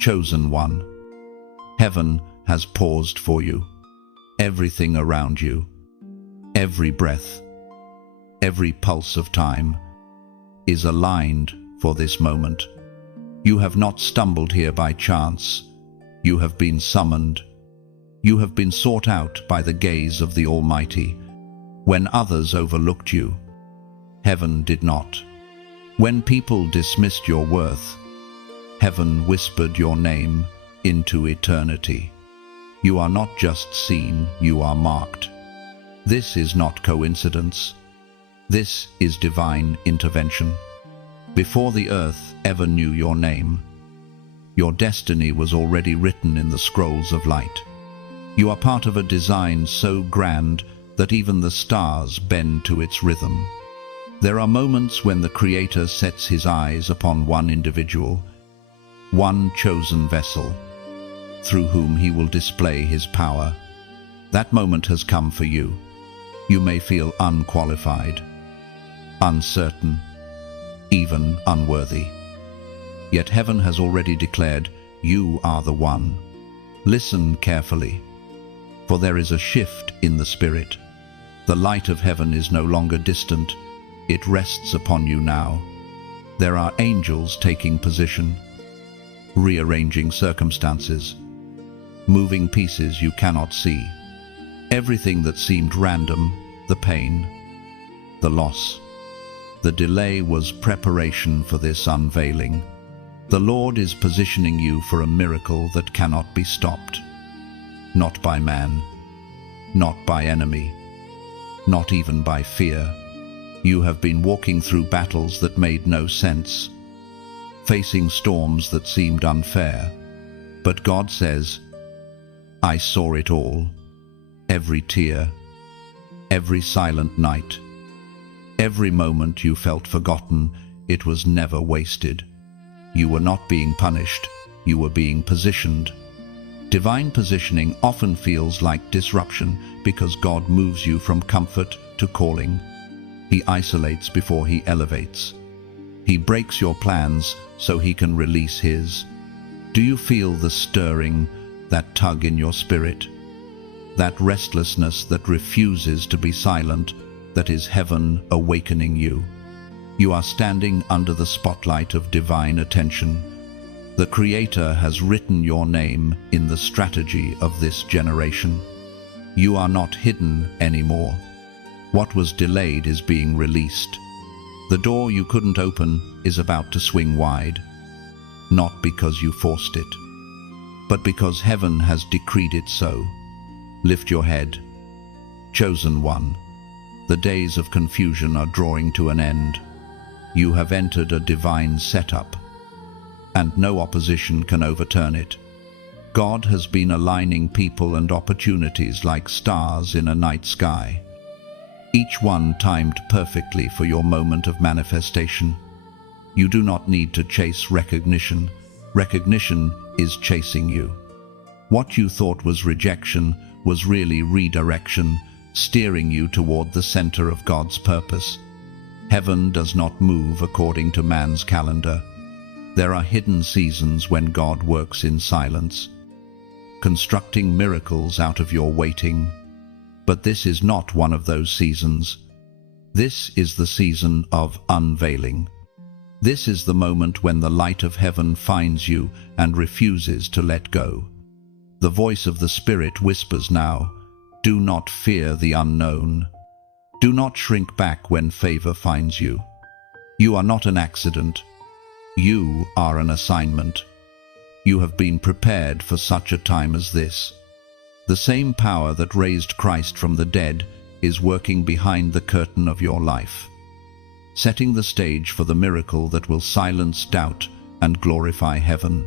Chosen one. Heaven has paused for you. Everything around you, every breath, every pulse of time, is aligned for this moment. You have not stumbled here by chance. You have been summoned. You have been sought out by the gaze of the Almighty. When others overlooked you, heaven did not. When people dismissed your worth, heaven whispered your name into eternity. You are not just seen, you are marked. This is not coincidence. This is divine intervention. Before the earth ever knew your name, your destiny was already written in the scrolls of light. You are part of a design so grand that even the stars bend to its rhythm. There are moments when the Creator sets his eyes upon one individual, one chosen vessel, through whom he will display his power. That moment has come for you. You may feel unqualified, uncertain, even unworthy. Yet heaven has already declared, you are the one. Listen carefully, for there is a shift in the spirit. The light of heaven is no longer distant. It rests upon you now. There are angels taking position, rearranging circumstances, moving pieces you cannot see. Everything that seemed random, the pain, the loss, the delay, was preparation for this unveiling. The Lord is positioning you for a miracle that cannot be stopped. Not by man, not by enemy, not even by fear. You have been walking through battles that made no sense, facing storms that seemed unfair. But God says, I saw it all. Every tear, every silent night, every moment you felt forgotten. It was never wasted. You were not being punished, you were being positioned. Divine positioning often feels like disruption because God moves you from comfort to calling. He isolates before he elevates. He breaks your plans so he can release his. Do you feel the stirring, that tug in your spirit? That restlessness that refuses to be silent, that is heaven awakening you. You are standing under the spotlight of divine attention. The Creator has written your name in the strategy of this generation. You are not hidden anymore. What was delayed is being released. The door you couldn't open is about to swing wide, not because you forced it, but because heaven has decreed it so. Lift your head, chosen one. The days of confusion are drawing to an end. You have entered a divine setup, and no opposition can overturn it. God has been aligning people and opportunities like stars in a night sky, each one timed perfectly for your moment of manifestation. You do not need to chase recognition. Recognition is chasing you. What you thought was rejection was really redirection, steering you toward the center of God's purpose. Heaven does not move according to man's calendar. There are hidden seasons when God works in silence, constructing miracles out of your waiting. But this is not one of those seasons. This is the season of unveiling. This is the moment when the light of heaven finds you and refuses to let go. The voice of the Spirit whispers now, do not fear the unknown. Do not shrink back when favor finds you. You are not an accident. You are an assignment. You have been prepared for such a time as this. The same power that raised Christ from the dead is working behind the curtain of your life, setting the stage for the miracle that will silence doubt and glorify heaven.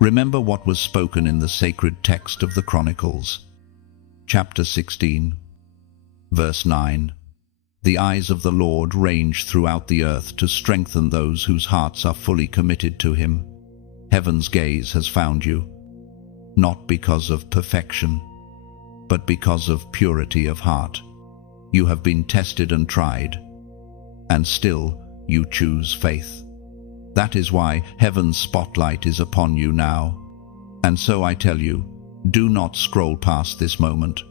Remember what was spoken in the sacred text of the Chronicles, chapter 16, verse 9. The eyes of the Lord range throughout the earth to strengthen those whose hearts are fully committed to him. Heaven's gaze has found you, not because of perfection, but because of purity of heart. You have been tested and tried, and still you choose faith. That is why heaven's spotlight is upon you now. And so I tell you, do not scroll past this moment.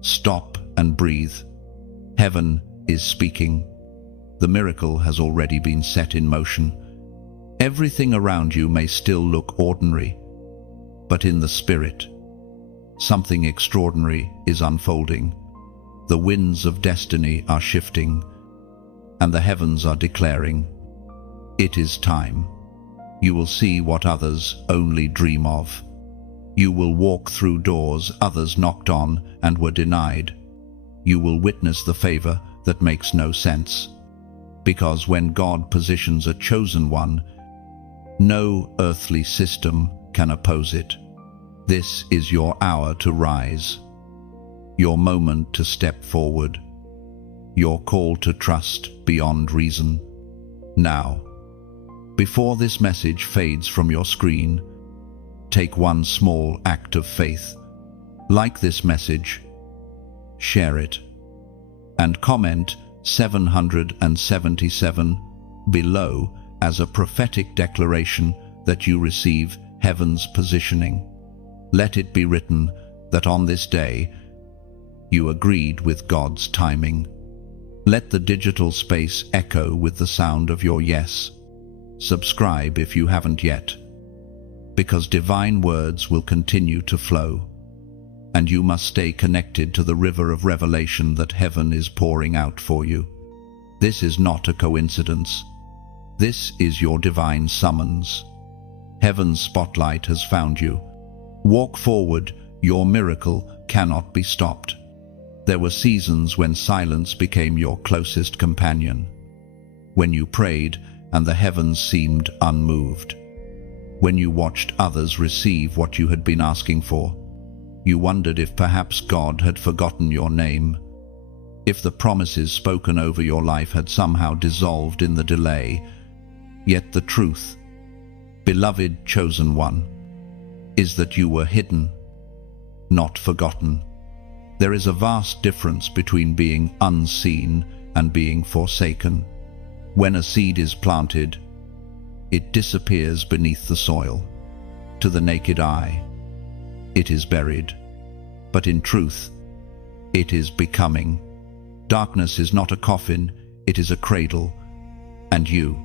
Stop and breathe. Heaven is speaking. The miracle has already been set in motion. Everything around you may still look ordinary, but in the spirit, something extraordinary is unfolding. The winds of destiny are shifting, and the heavens are declaring, it is time. You will see what others only dream of. You will walk through doors others knocked on and were denied. You will witness the favor that makes no sense. Because when God positions a chosen one, no earthly system can oppose it. This is your hour to rise, your moment to step forward, your call to trust beyond reason. Now, before this message fades from your screen, take one small act of faith. Like this message, share it, and comment 777 below as a prophetic declaration that you receive heaven's positioning. Let it be written that on this day you agreed with God's timing. Let the digital space echo with the sound of your yes. Subscribe if you haven't yet, because divine words will continue to flow, and you must stay connected to the river of revelation that heaven is pouring out for you. This is not a coincidence. This is your divine summons. Heaven's spotlight has found you. Walk forward, your miracle cannot be stopped. There were seasons when silence became your closest companion, when you prayed and the heavens seemed unmoved, when you watched others receive what you had been asking for. You wondered if perhaps God had forgotten your name, if the promises spoken over your life had somehow dissolved in the delay. Yet the truth, beloved chosen one, is that you were hidden, not forgotten. There is a vast difference between being unseen and being forsaken. When a seed is planted, it disappears beneath the soil. To the naked eye, it is buried. But in truth, it is becoming. Darkness is not a coffin, it is a cradle. And you,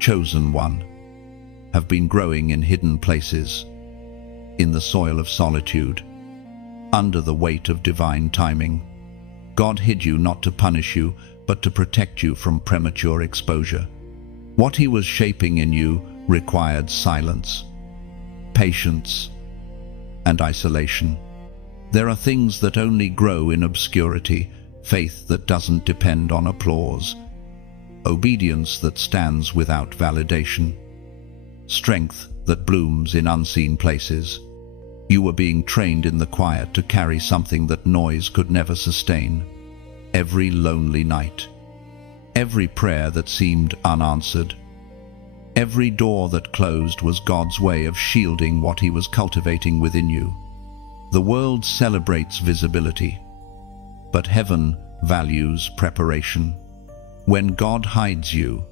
chosen one, have been growing in hidden places, in the soil of solitude, under the weight of divine timing. God hid you not to punish you, but to protect you from premature exposure. What he was shaping in you required silence, patience, and isolation. There are things that only grow in obscurity, faith that doesn't depend on applause, obedience that stands without validation, strength that blooms in unseen places. You were being trained in the quiet to carry something that noise could never sustain. Every lonely night, every prayer that seemed unanswered, every door that closed was God's way of shielding what he was cultivating within you. The world celebrates visibility, but heaven values preparation. When God hides you,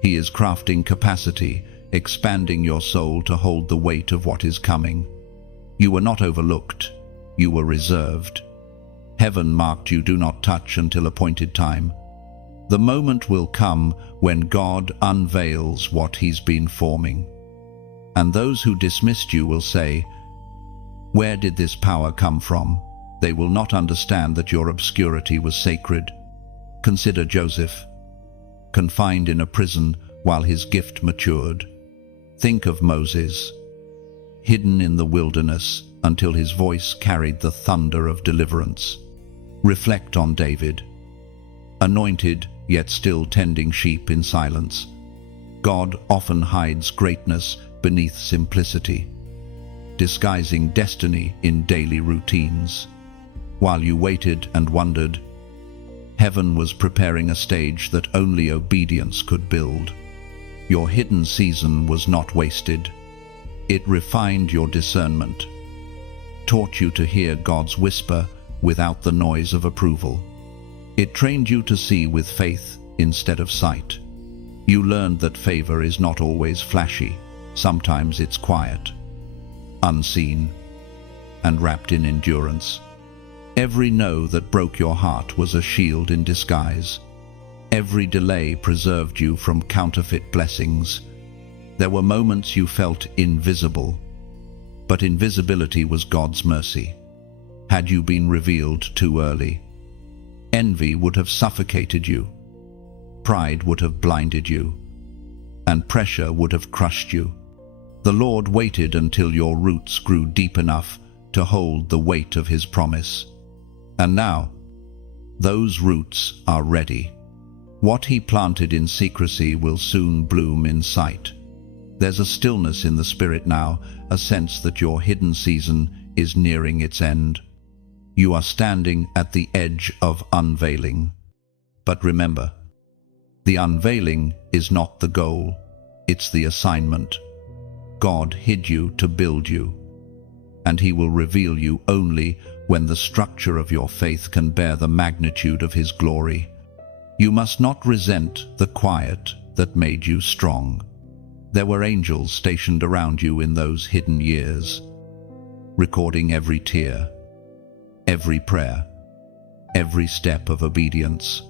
he is crafting capacity, expanding your soul to hold the weight of what is coming. You were not overlooked, you were reserved. Heaven marked you do not touch until appointed time. The moment will come when God unveils what he's been forming. And those who dismissed you will say, "Where did this power come from?" They will not understand that your obscurity was sacred. Consider Joseph, confined in a prison while his gift matured. Think of Moses, hidden in the wilderness until his voice carried the thunder of deliverance. Reflect on David, anointed yet still tending sheep in silence. God often hides greatness beneath simplicity, disguising destiny in daily routines. While you waited and wondered, heaven was preparing a stage that only obedience could build. Your hidden season was not wasted. It refined your discernment, taught you to hear God's whisper without the noise of approval. It trained you to see with faith instead of sight, You learned that favor is not always flashy. Sometimes it's quiet, unseen, and wrapped in endurance. Every no that broke your heart was a shield in disguise. Every delay preserved you from counterfeit blessings. There were moments you felt invisible, but invisibility was God's mercy. Had you been revealed too early, envy would have suffocated you, pride would have blinded you, and pressure would have crushed you. The Lord waited until your roots grew deep enough to hold the weight of His promise. And now, those roots are ready. What He planted in secrecy will soon bloom in sight. There's a stillness in the spirit now, a sense that your hidden season is nearing its end. You are standing at the edge of unveiling. But remember, the unveiling is not the goal, it's the assignment. God hid you to build you, and He will reveal you only when the structure of your faith can bear the magnitude of His glory. You must not resent the quiet that made you strong. There were angels stationed around you in those hidden years, recording every tear, every prayer, every step of obedience.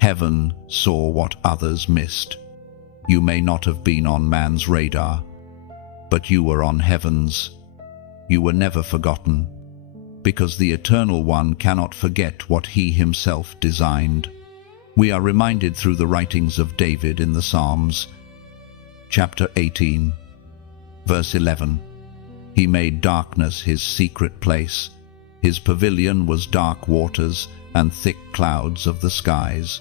Heaven saw what others missed. You may not have been on man's radar, but you were on heaven's. You were never forgotten, because the Eternal One cannot forget what He Himself designed. We are reminded through the writings of David in the Psalms, chapter 18, verse 11. He made darkness His secret place. His pavilion was dark waters and thick clouds of the skies.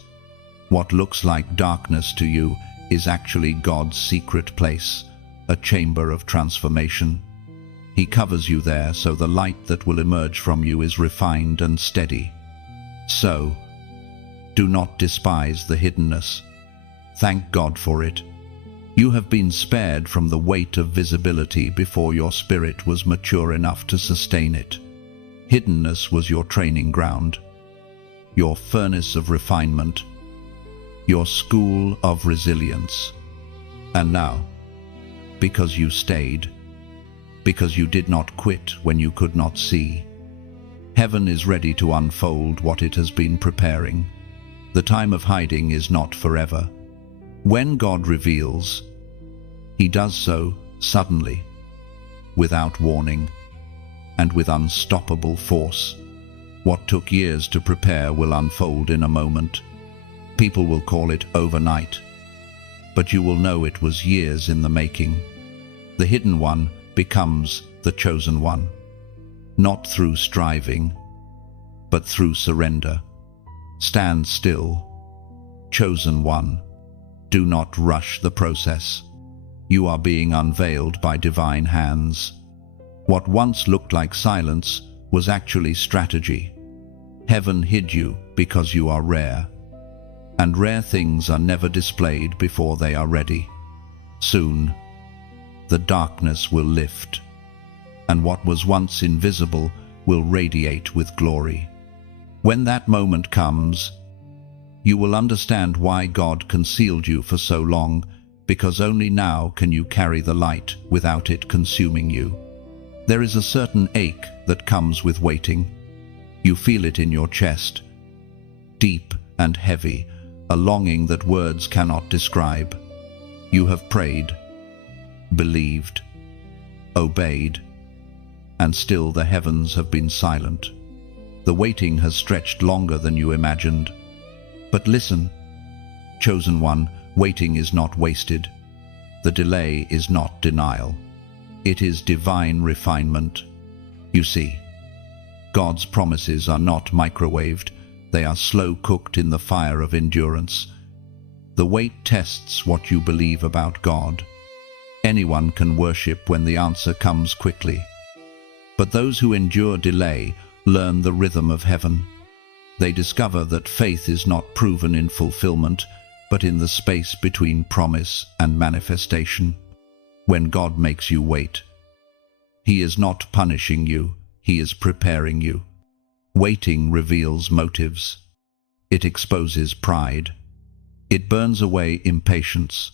What looks like darkness to you is actually God's secret place, a chamber of transformation. He covers you there so the light that will emerge from you is refined and steady. So, do not despise the hiddenness. Thank God for it. You have been spared from the weight of visibility before your spirit was mature enough to sustain it. Hiddenness was your training ground, your furnace of refinement, your school of resilience. And now, because you stayed, because you did not quit when you could not see, heaven is ready to unfold what it has been preparing. The time of hiding is not forever. When God reveals, He does so suddenly, without warning, and with unstoppable force. What took years to prepare will unfold in a moment. People will call it overnight, but you will know it was years in the making. The hidden one becomes the chosen one, not through striving, but through surrender. Stand still, chosen one. Do not rush the process. You are being unveiled by divine hands. What once looked like silence was actually strategy. Heaven hid you because you are rare, and rare things are never displayed before they are ready. Soon, the darkness will lift, and what was once invisible will radiate with glory. When that moment comes, you will understand why God concealed you for so long, because only now can you carry the light without it consuming you. There is a certain ache that comes with waiting. You feel it in your chest, deep and heavy, a longing that words cannot describe. You have prayed, believed, obeyed, and still the heavens have been silent. The waiting has stretched longer than you imagined. But listen, chosen one, waiting is not wasted. The delay is not denial. It is divine refinement. You see, God's promises are not microwaved. They are slow cooked in the fire of endurance. The wait tests what you believe about God. Anyone can worship when the answer comes quickly. But those who endure delay learn the rhythm of heaven. They discover that faith is not proven in fulfillment, but in the space between promise and manifestation. When God makes you wait, He is not punishing you, He is preparing you. Waiting reveals motives. It exposes pride. It burns away impatience.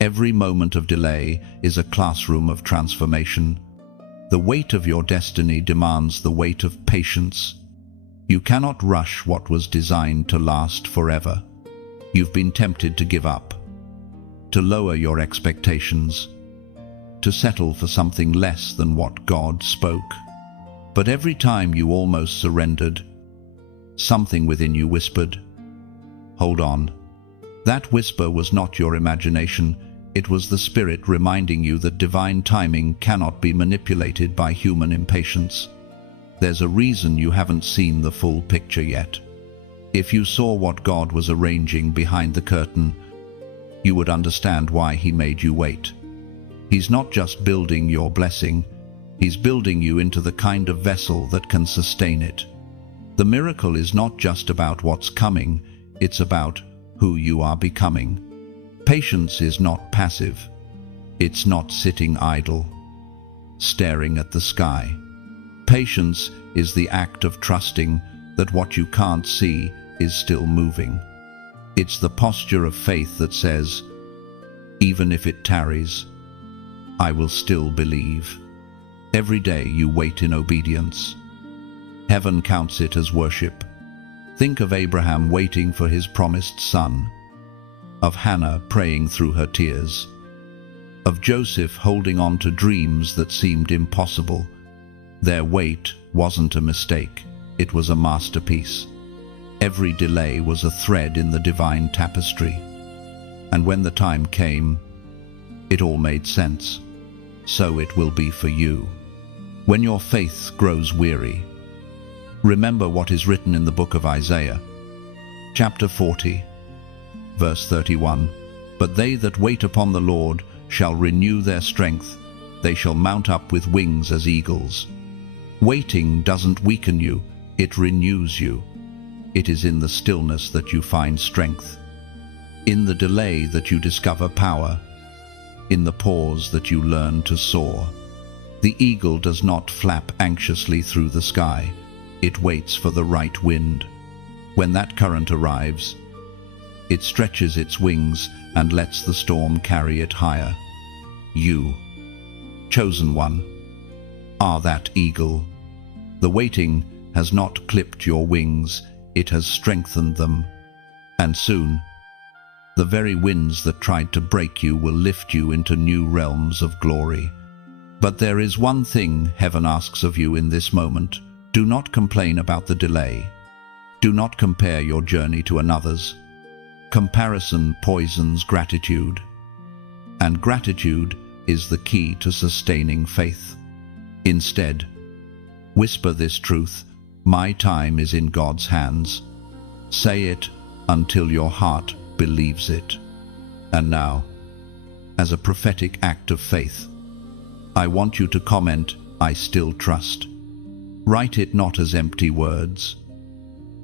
Every moment of delay is a classroom of transformation. The weight of your destiny demands the weight of patience. You cannot rush what was designed to last forever. You've been tempted to give up, to lower your expectations, to settle for something less than what God spoke. But every time you almost surrendered, something within you whispered, "Hold on." That whisper was not your imagination. It was the Spirit reminding you that divine timing cannot be manipulated by human impatience. There's a reason you haven't seen the full picture yet. If you saw what God was arranging behind the curtain, you would understand why He made you wait. He's not just building your blessing, He's building you into the kind of vessel that can sustain it. The miracle is not just about what's coming, it's about who you are becoming. Patience is not passive. It's not sitting idle, staring at the sky. Patience is the act of trusting that what you can't see is still moving. It's the posture of faith that says, "Even if it tarries, I will still believe." Every day you wait in obedience. Heaven counts it as worship. Think of Abraham waiting for his promised son, of Hannah praying through her tears, of Joseph holding on to dreams that seemed impossible. Their wait wasn't a mistake, it was a masterpiece. Every delay was a thread in the divine tapestry. And when the time came, it all made sense. So it will be for you. When your faith grows weary, remember what is written in the book of Isaiah, chapter 40, verse 31. "But they that wait upon the Lord shall renew their strength. They shall mount up with wings as eagles." Waiting doesn't weaken you, it renews you. It is in the stillness that you find strength. In the delay that you discover power. In the pause that you learn to soar. The eagle does not flap anxiously through the sky. It waits for the right wind. When that current arrives, it stretches its wings and lets the storm carry it higher. You, chosen one, are that eagle. The waiting has not clipped your wings, it has strengthened them. And soon, the very winds that tried to break you will lift you into new realms of glory. But there is one thing heaven asks of you in this moment. Do not complain about the delay. Do not compare your journey to another's. Comparison poisons gratitude. And gratitude is the key to sustaining faith. Instead, whisper this truth: my time is in God's hands. Say it until your heart believes it. And now, as a prophetic act of faith, I want you to comment, "I still trust." Write it not as empty words,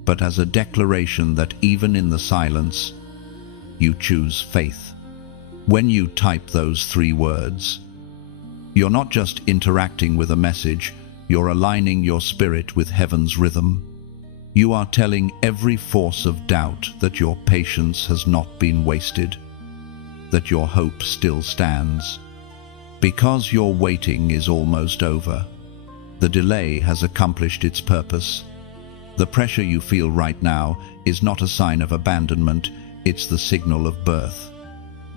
but as a declaration that even in the silence, you choose faith. When you type those 3 words, you're not just interacting with a message, you're aligning your spirit with heaven's rhythm. You are telling every force of doubt that your patience has not been wasted, that your hope still stands. Because your waiting is almost over. The delay has accomplished its purpose. The pressure you feel right now is not a sign of abandonment, it's the signal of birth.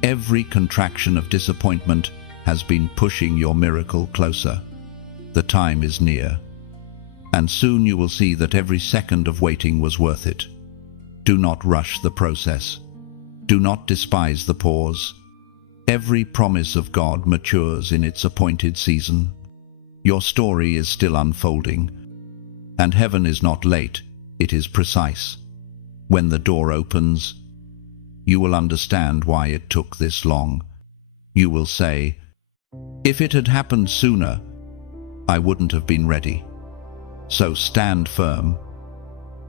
Every contraction of disappointment has been pushing your miracle closer. The time is near. And soon you will see that every second of waiting was worth it. Do not rush the process. Do not despise the pause. Every promise of God matures in its appointed season. Your story is still unfolding, and heaven is not late, it is precise. When the door opens, you will understand why it took this long. You will say, "If it had happened sooner, I wouldn't have been ready." So stand firm.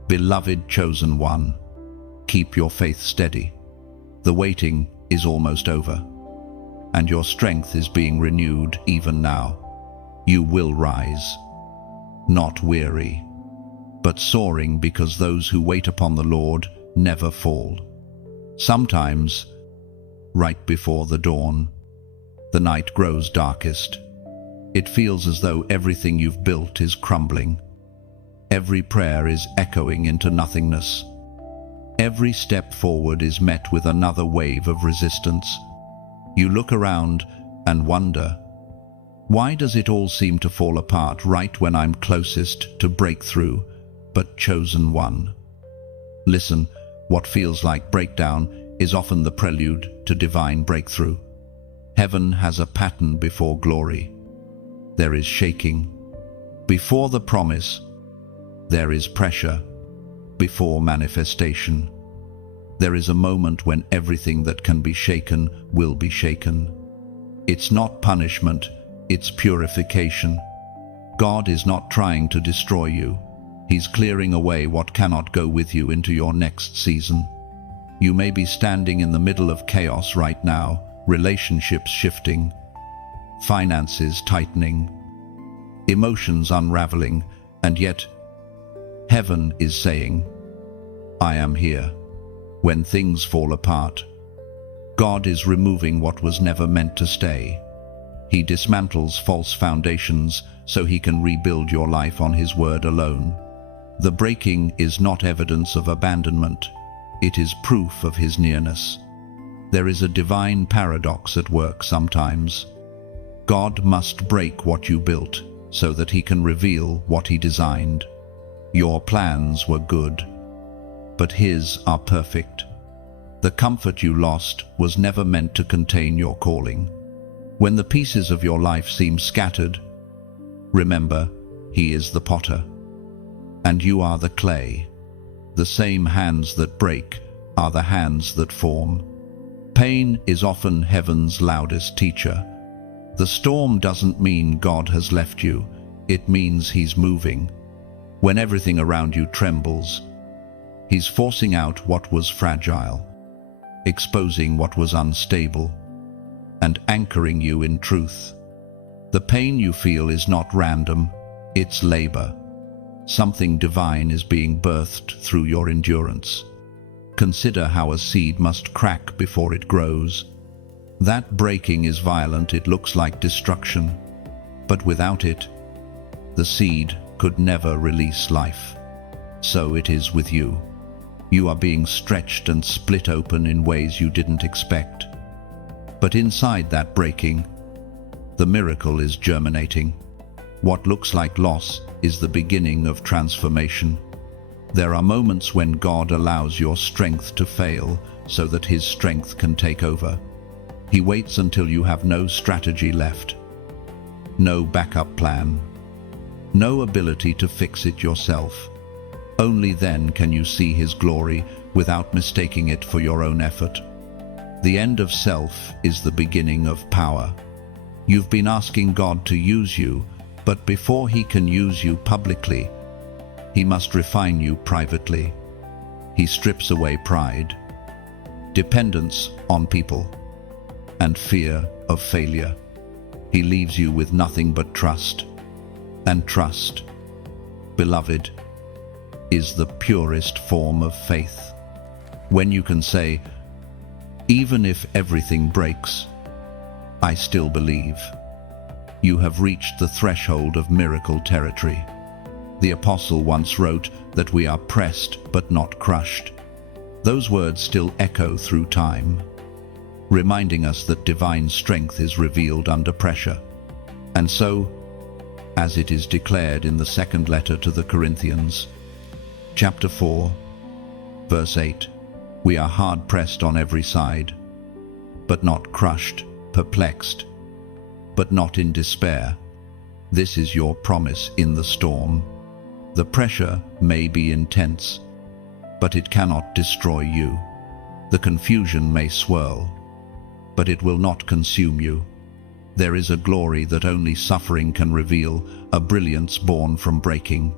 Beloved chosen one, keep your faith steady. The waiting is almost over, and your strength is being renewed even now. You will rise, not weary, but soaring, because those who wait upon the Lord never fall. Sometimes, right before the dawn, the night grows darkest. It feels as though everything you've built is crumbling. Every prayer is echoing into nothingness. Every step forward is met with another wave of resistance. You look around and wonder, why does it all seem to fall apart right when I'm closest to breakthrough, but chosen one? Listen, what feels like breakdown is often the prelude to divine breakthrough. Heaven has a pattern before glory. There is shaking. Before the promise, there is pressure. Before manifestation, there is a moment when everything that can be shaken will be shaken. It's not punishment, it's purification. God is not trying to destroy you. He's clearing away what cannot go with you into your next season. You may be standing in the middle of chaos right now, relationships shifting, finances tightening, emotions unraveling, and yet heaven is saying, I am here. When things fall apart, God is removing what was never meant to stay. He dismantles false foundations so he can rebuild your life on his word alone. The breaking is not evidence of abandonment. It is proof of his nearness. There is a divine paradox at work sometimes. God must break what you built so that he can reveal what he designed. Your plans were good, but his are perfect. The comfort you lost was never meant to contain your calling. When the pieces of your life seem scattered, remember, he is the potter, and you are the clay. The same hands that break are the hands that form. Pain is often heaven's loudest teacher. The storm doesn't mean God has left you, it means he's moving. When everything around you trembles, he's forcing out what was fragile, exposing what was unstable, and anchoring you in truth. The pain you feel is not random, it's labor. Something divine is being birthed through your endurance. Consider how a seed must crack before it grows. That breaking is violent, it looks like destruction, but without it, the seed could never release life. So it is with you. You are being stretched and split open in ways you didn't expect. But inside that breaking, the miracle is germinating. What looks like loss is the beginning of transformation. There are moments when God allows your strength to fail so that his strength can take over. He waits until you have no strategy left, no backup plan, no ability to fix it yourself. Only then can you see his glory without mistaking it for your own effort. The end of self is the beginning of power. You've been asking God to use you, but before he can use you publicly, he must refine you privately. He strips away pride, dependence on people, and fear of failure. He leaves you with nothing but trust. And trust, beloved, is the purest form of faith. When you can say, even if everything breaks, I still believe, you have reached the threshold of miracle territory. The apostle once wrote that we are pressed but not crushed. Those words still echo through time, reminding us that divine strength is revealed under pressure. And so, as it is declared in the second letter to the Corinthians, chapter 4, verse 8, we are hard-pressed on every side, but not crushed, perplexed, but not in despair. This is your promise in the storm. The pressure may be intense, but it cannot destroy you. The confusion may swirl, but it will not consume you. There is a glory that only suffering can reveal, a brilliance born from breaking.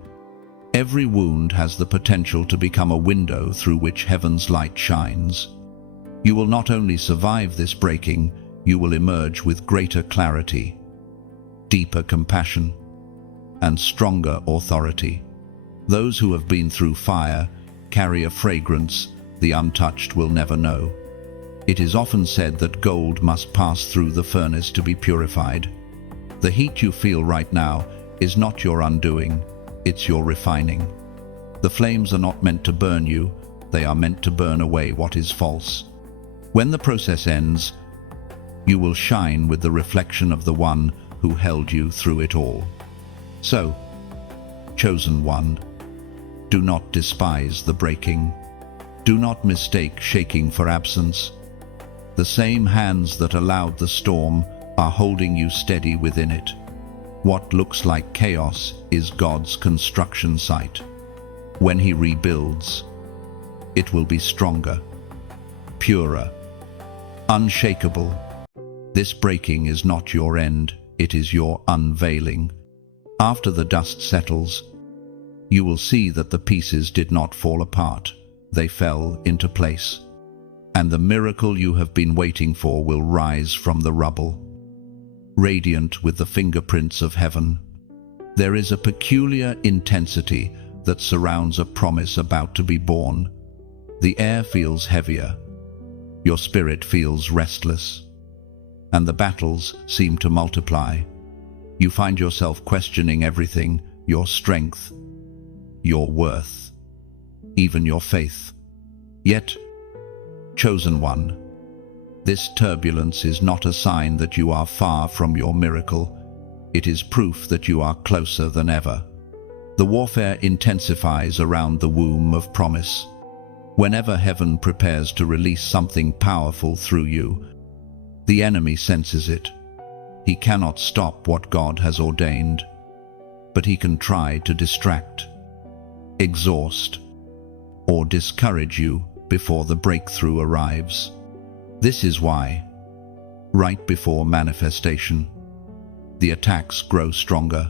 Every wound has the potential to become a window through which heaven's light shines. You will not only survive this breaking, you will emerge with greater clarity, deeper compassion, and stronger authority. Those who have been through fire carry a fragrance, the untouched will never know. It is often said that gold must pass through the furnace to be purified. The heat you feel right now is not your undoing, it's your refining. The flames are not meant to burn you, they are meant to burn away what is false. When the process ends, you will shine with the reflection of the one who held you through it all. So, chosen one, do not despise the breaking. Do not mistake shaking for absence. The same hands that allowed the storm are holding you steady within it. What looks like chaos is God's construction site. When He rebuilds, it will be stronger, purer, unshakable. This breaking is not your end, it is your unveiling. After the dust settles, you will see that the pieces did not fall apart, they fell into place. And the miracle you have been waiting for will rise from the rubble, radiant with the fingerprints of heaven. There is a peculiar intensity that surrounds a promise about to be born. The air feels heavier, your spirit feels restless, and the battles seem to multiply. You find yourself questioning everything, your strength, your worth, even your faith. Yet, chosen one, this turbulence is not a sign that you are far from your miracle. It is proof that you are closer than ever. The warfare intensifies around the womb of promise. Whenever heaven prepares to release something powerful through you, the enemy senses it. He cannot stop what God has ordained, but he can try to distract, exhaust, or discourage you before the breakthrough arrives. This is why, right before manifestation, the attacks grow stronger.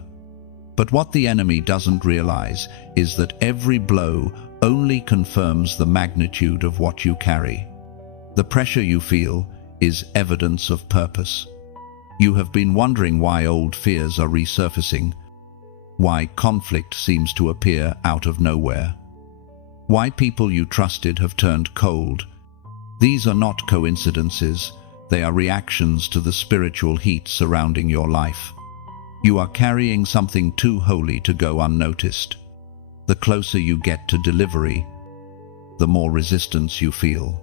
But what the enemy doesn't realize is that every blow only confirms the magnitude of what you carry. The pressure you feel is evidence of purpose. You have been wondering why old fears are resurfacing, why conflict seems to appear out of nowhere, why people you trusted have turned cold. These are not coincidences, they are reactions to the spiritual heat surrounding your life. You are carrying something too holy to go unnoticed. The closer you get to delivery, the more resistance you feel.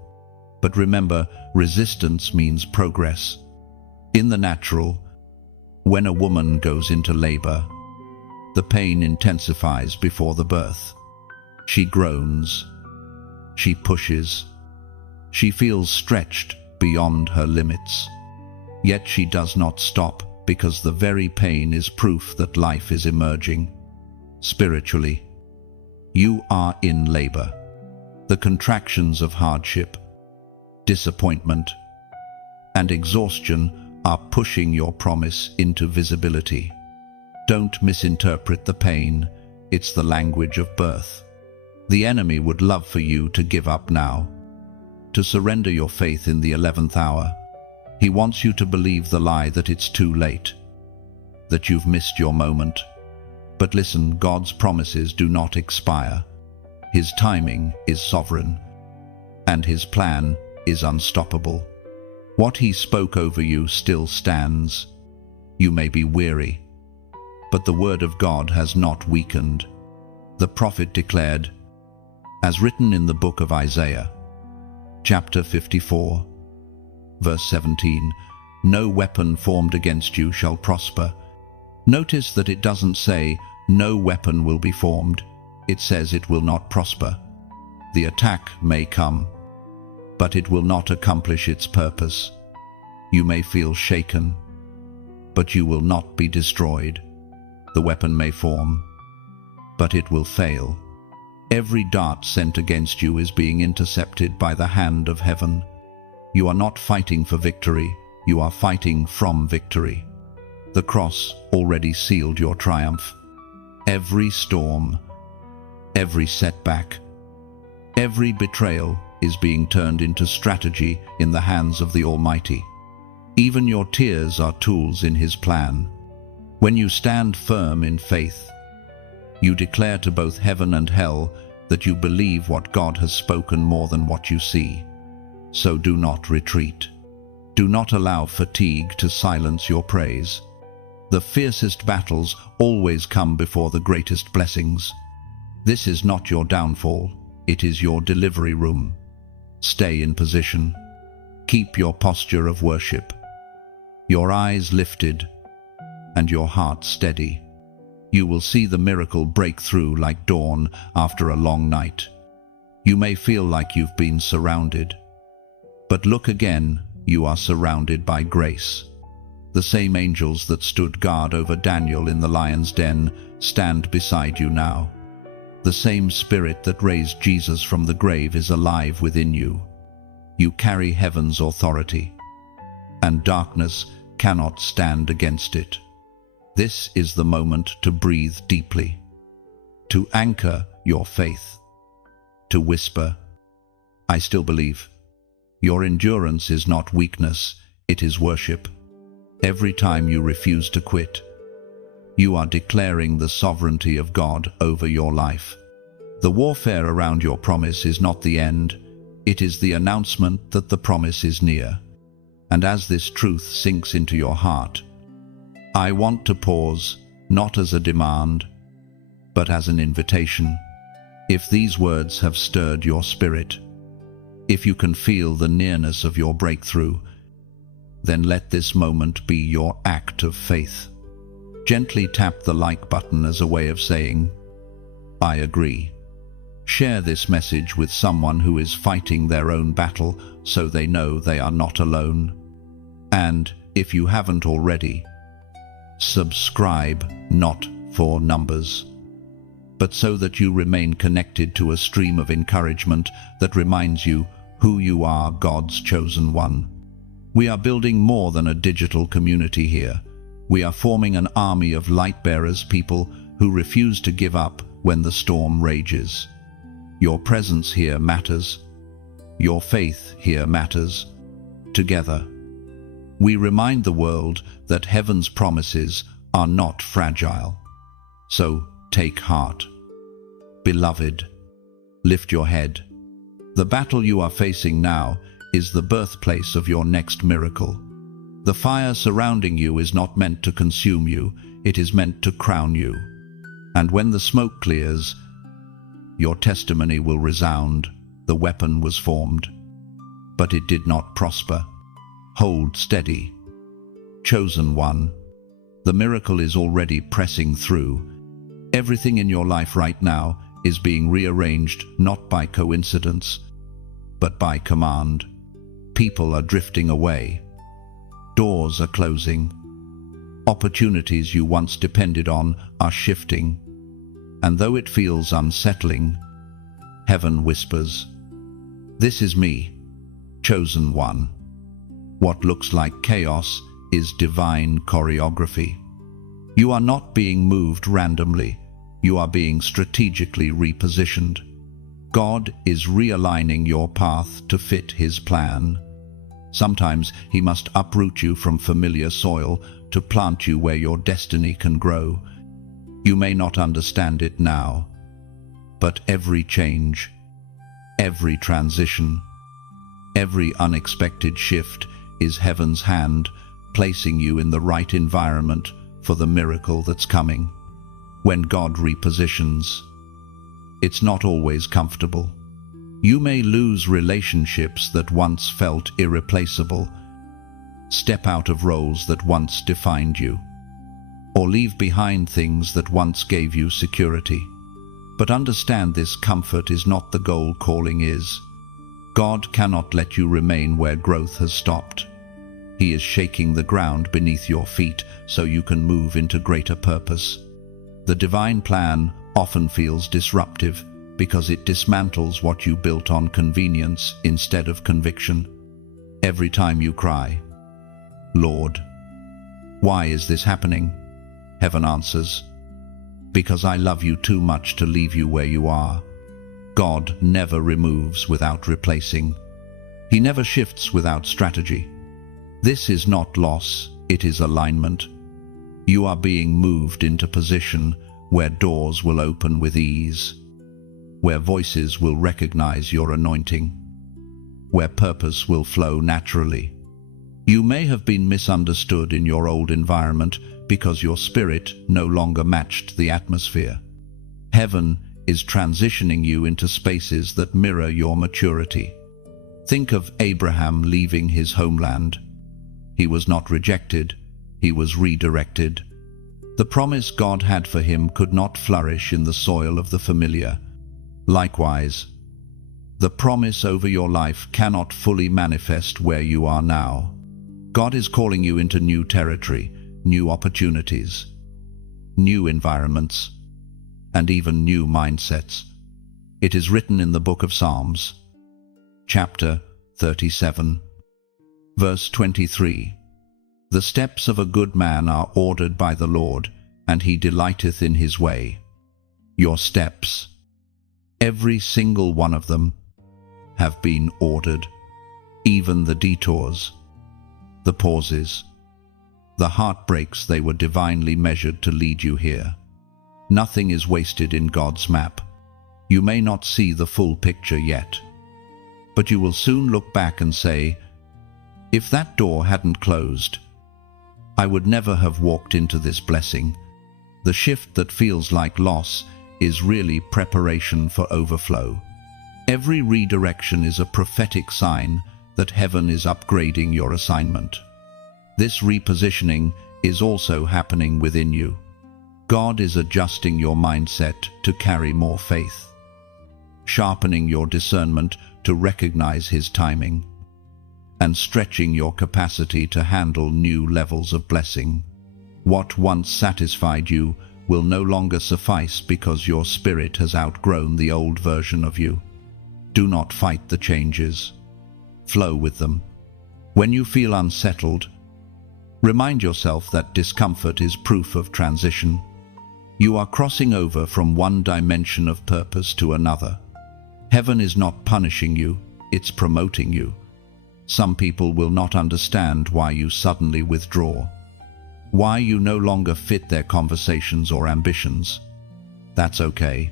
But remember, resistance means progress. In the natural, when a woman goes into labor, the pain intensifies before the birth. She groans, she pushes, she feels stretched beyond her limits. Yet she does not stop, because the very pain is proof that life is emerging. Spiritually, you are in labor. The contractions of hardship, disappointment, and exhaustion are pushing your promise into visibility. Don't misinterpret the pain, it's the language of birth. The enemy would love for you to give up now, to surrender your faith in the 11th hour. He wants you to believe the lie that it's too late, that you've missed your moment. But listen, God's promises do not expire. His timing is sovereign, and His plan is unstoppable. What He spoke over you still stands. You may be weary, but the word of God has not weakened. The prophet declared, as written in the book of Isaiah, chapter 54, verse 17, "No weapon formed against you shall prosper." Notice that it doesn't say, "No weapon will be formed." It says it will not prosper. The attack may come, but it will not accomplish its purpose. You may feel shaken, but you will not be destroyed. The weapon may form, but it will fail. Every dart sent against you is being intercepted by the hand of heaven. You are not fighting for victory, you are fighting from victory. The cross already sealed your triumph. Every storm, every setback, every betrayal is being turned into strategy in the hands of the Almighty. Even your tears are tools in His plan. When you stand firm in faith, you declare to both heaven and hell that you believe what God has spoken more than what you see. So do not retreat. Do not allow fatigue to silence your praise. The fiercest battles always come before the greatest blessings. This is not your downfall, it is your delivery room. Stay in position. Keep your posture of worship. Your eyes lifted and your heart steady. You will see the miracle break through like dawn after a long night. You may feel like you've been surrounded, but look again, you are surrounded by grace. The same angels that stood guard over Daniel in the lion's den stand beside you now. The same Spirit that raised Jesus from the grave is alive within you. You carry heaven's authority, and darkness cannot stand against it. This is the moment to breathe deeply, to anchor your faith, to whisper, I still believe. Your endurance is not weakness, it is worship. Every time you refuse to quit, you are declaring the sovereignty of God over your life. The warfare around your promise is not the end, it is the announcement that the promise is near. And as this truth sinks into your heart, I want to pause, not as a demand, but as an invitation. If these words have stirred your spirit, if you can feel the nearness of your breakthrough, then let this moment be your act of faith. Gently tap the like button as a way of saying, I agree. Share this message with someone who is fighting their own battle so they know they are not alone. And, if you haven't already, subscribe, not for numbers, but so that you remain connected to a stream of encouragement that reminds you who you are, God's chosen one. We are building more than a digital community here. We are forming an army of light-bearers, people who refuse to give up when the storm rages. Your presence here matters. Your faith here matters. Together, we remind the world that heaven's promises are not fragile. So take heart. Beloved, lift your head. The battle you are facing now is the birthplace of your next miracle. The fire surrounding you is not meant to consume you, it is meant to crown you. And when the smoke clears, your testimony will resound. The weapon was formed, but it did not prosper. Hold steady. Chosen one, the miracle is already pressing through. Everything in your life right now is being rearranged not by coincidence, but by command. People are drifting away. Doors are closing. Opportunities you once depended on are shifting. And though it feels unsettling, heaven whispers, this is me, chosen one. What looks like chaos is divine choreography. You are not being moved randomly. You are being strategically repositioned. God is realigning your path to fit His plan. Sometimes He must uproot you from familiar soil to plant you where your destiny can grow. You may not understand it now, but every change, every transition, every unexpected shift is heaven's hand placing you in the right environment for the miracle that's coming. When God repositions, it's not always comfortable. You may lose relationships that once felt irreplaceable, step out of roles that once defined you, or leave behind things that once gave you security. But understand, this comfort is not the goal, calling is. God cannot let you remain where growth has stopped. He is shaking the ground beneath your feet so you can move into greater purpose. The divine plan often feels disruptive because it dismantles what you built on convenience instead of conviction. Every time you cry, Lord, why is this happening? Heaven answers, because I love you too much to leave you where you are. God never removes without replacing. He never shifts without strategy. This is not loss, it is alignment. You are being moved into position where doors will open with ease. where voices will recognize your anointing, where purpose will flow naturally. You may have been misunderstood in your old environment because your spirit no longer matched the atmosphere. Heaven is transitioning you into spaces that mirror your maturity. Think of Abraham leaving his homeland. He was not rejected, he was redirected. The promise God had for him could not flourish in the soil of the familiar. Likewise, the promise over your life cannot fully manifest where you are now. God is calling you into new territory, new opportunities, new environments, and even new mindsets. It is written in the book of Psalms, chapter 37, verse 23. The steps of a good man are ordered by the Lord, and he delighteth in his way. Your steps, every single one of them, have been ordered, even the detours, the pauses, the heartbreaks. They were divinely measured to lead you here. Nothing is wasted in God's map. You may not see the full picture yet, but you will soon look back and say, if that door hadn't closed, I would never have walked into this blessing. The shift that feels like loss is really preparation for overflow. Every redirection is a prophetic sign that heaven is upgrading your assignment. This repositioning is also happening within you. God is adjusting your mindset to carry more faith, sharpening your discernment to recognize His timing, and stretching your capacity to handle new levels of blessing. What once satisfied you will no longer suffice because your spirit has outgrown the old version of you. Do not fight the changes. Flow with them. When you feel unsettled, remind yourself that discomfort is proof of transition. You are crossing over from one dimension of purpose to another. Heaven is not punishing you, it's promoting you. Some people will not understand why you suddenly withdraw, why you no longer fit their conversations or ambitions. That's okay.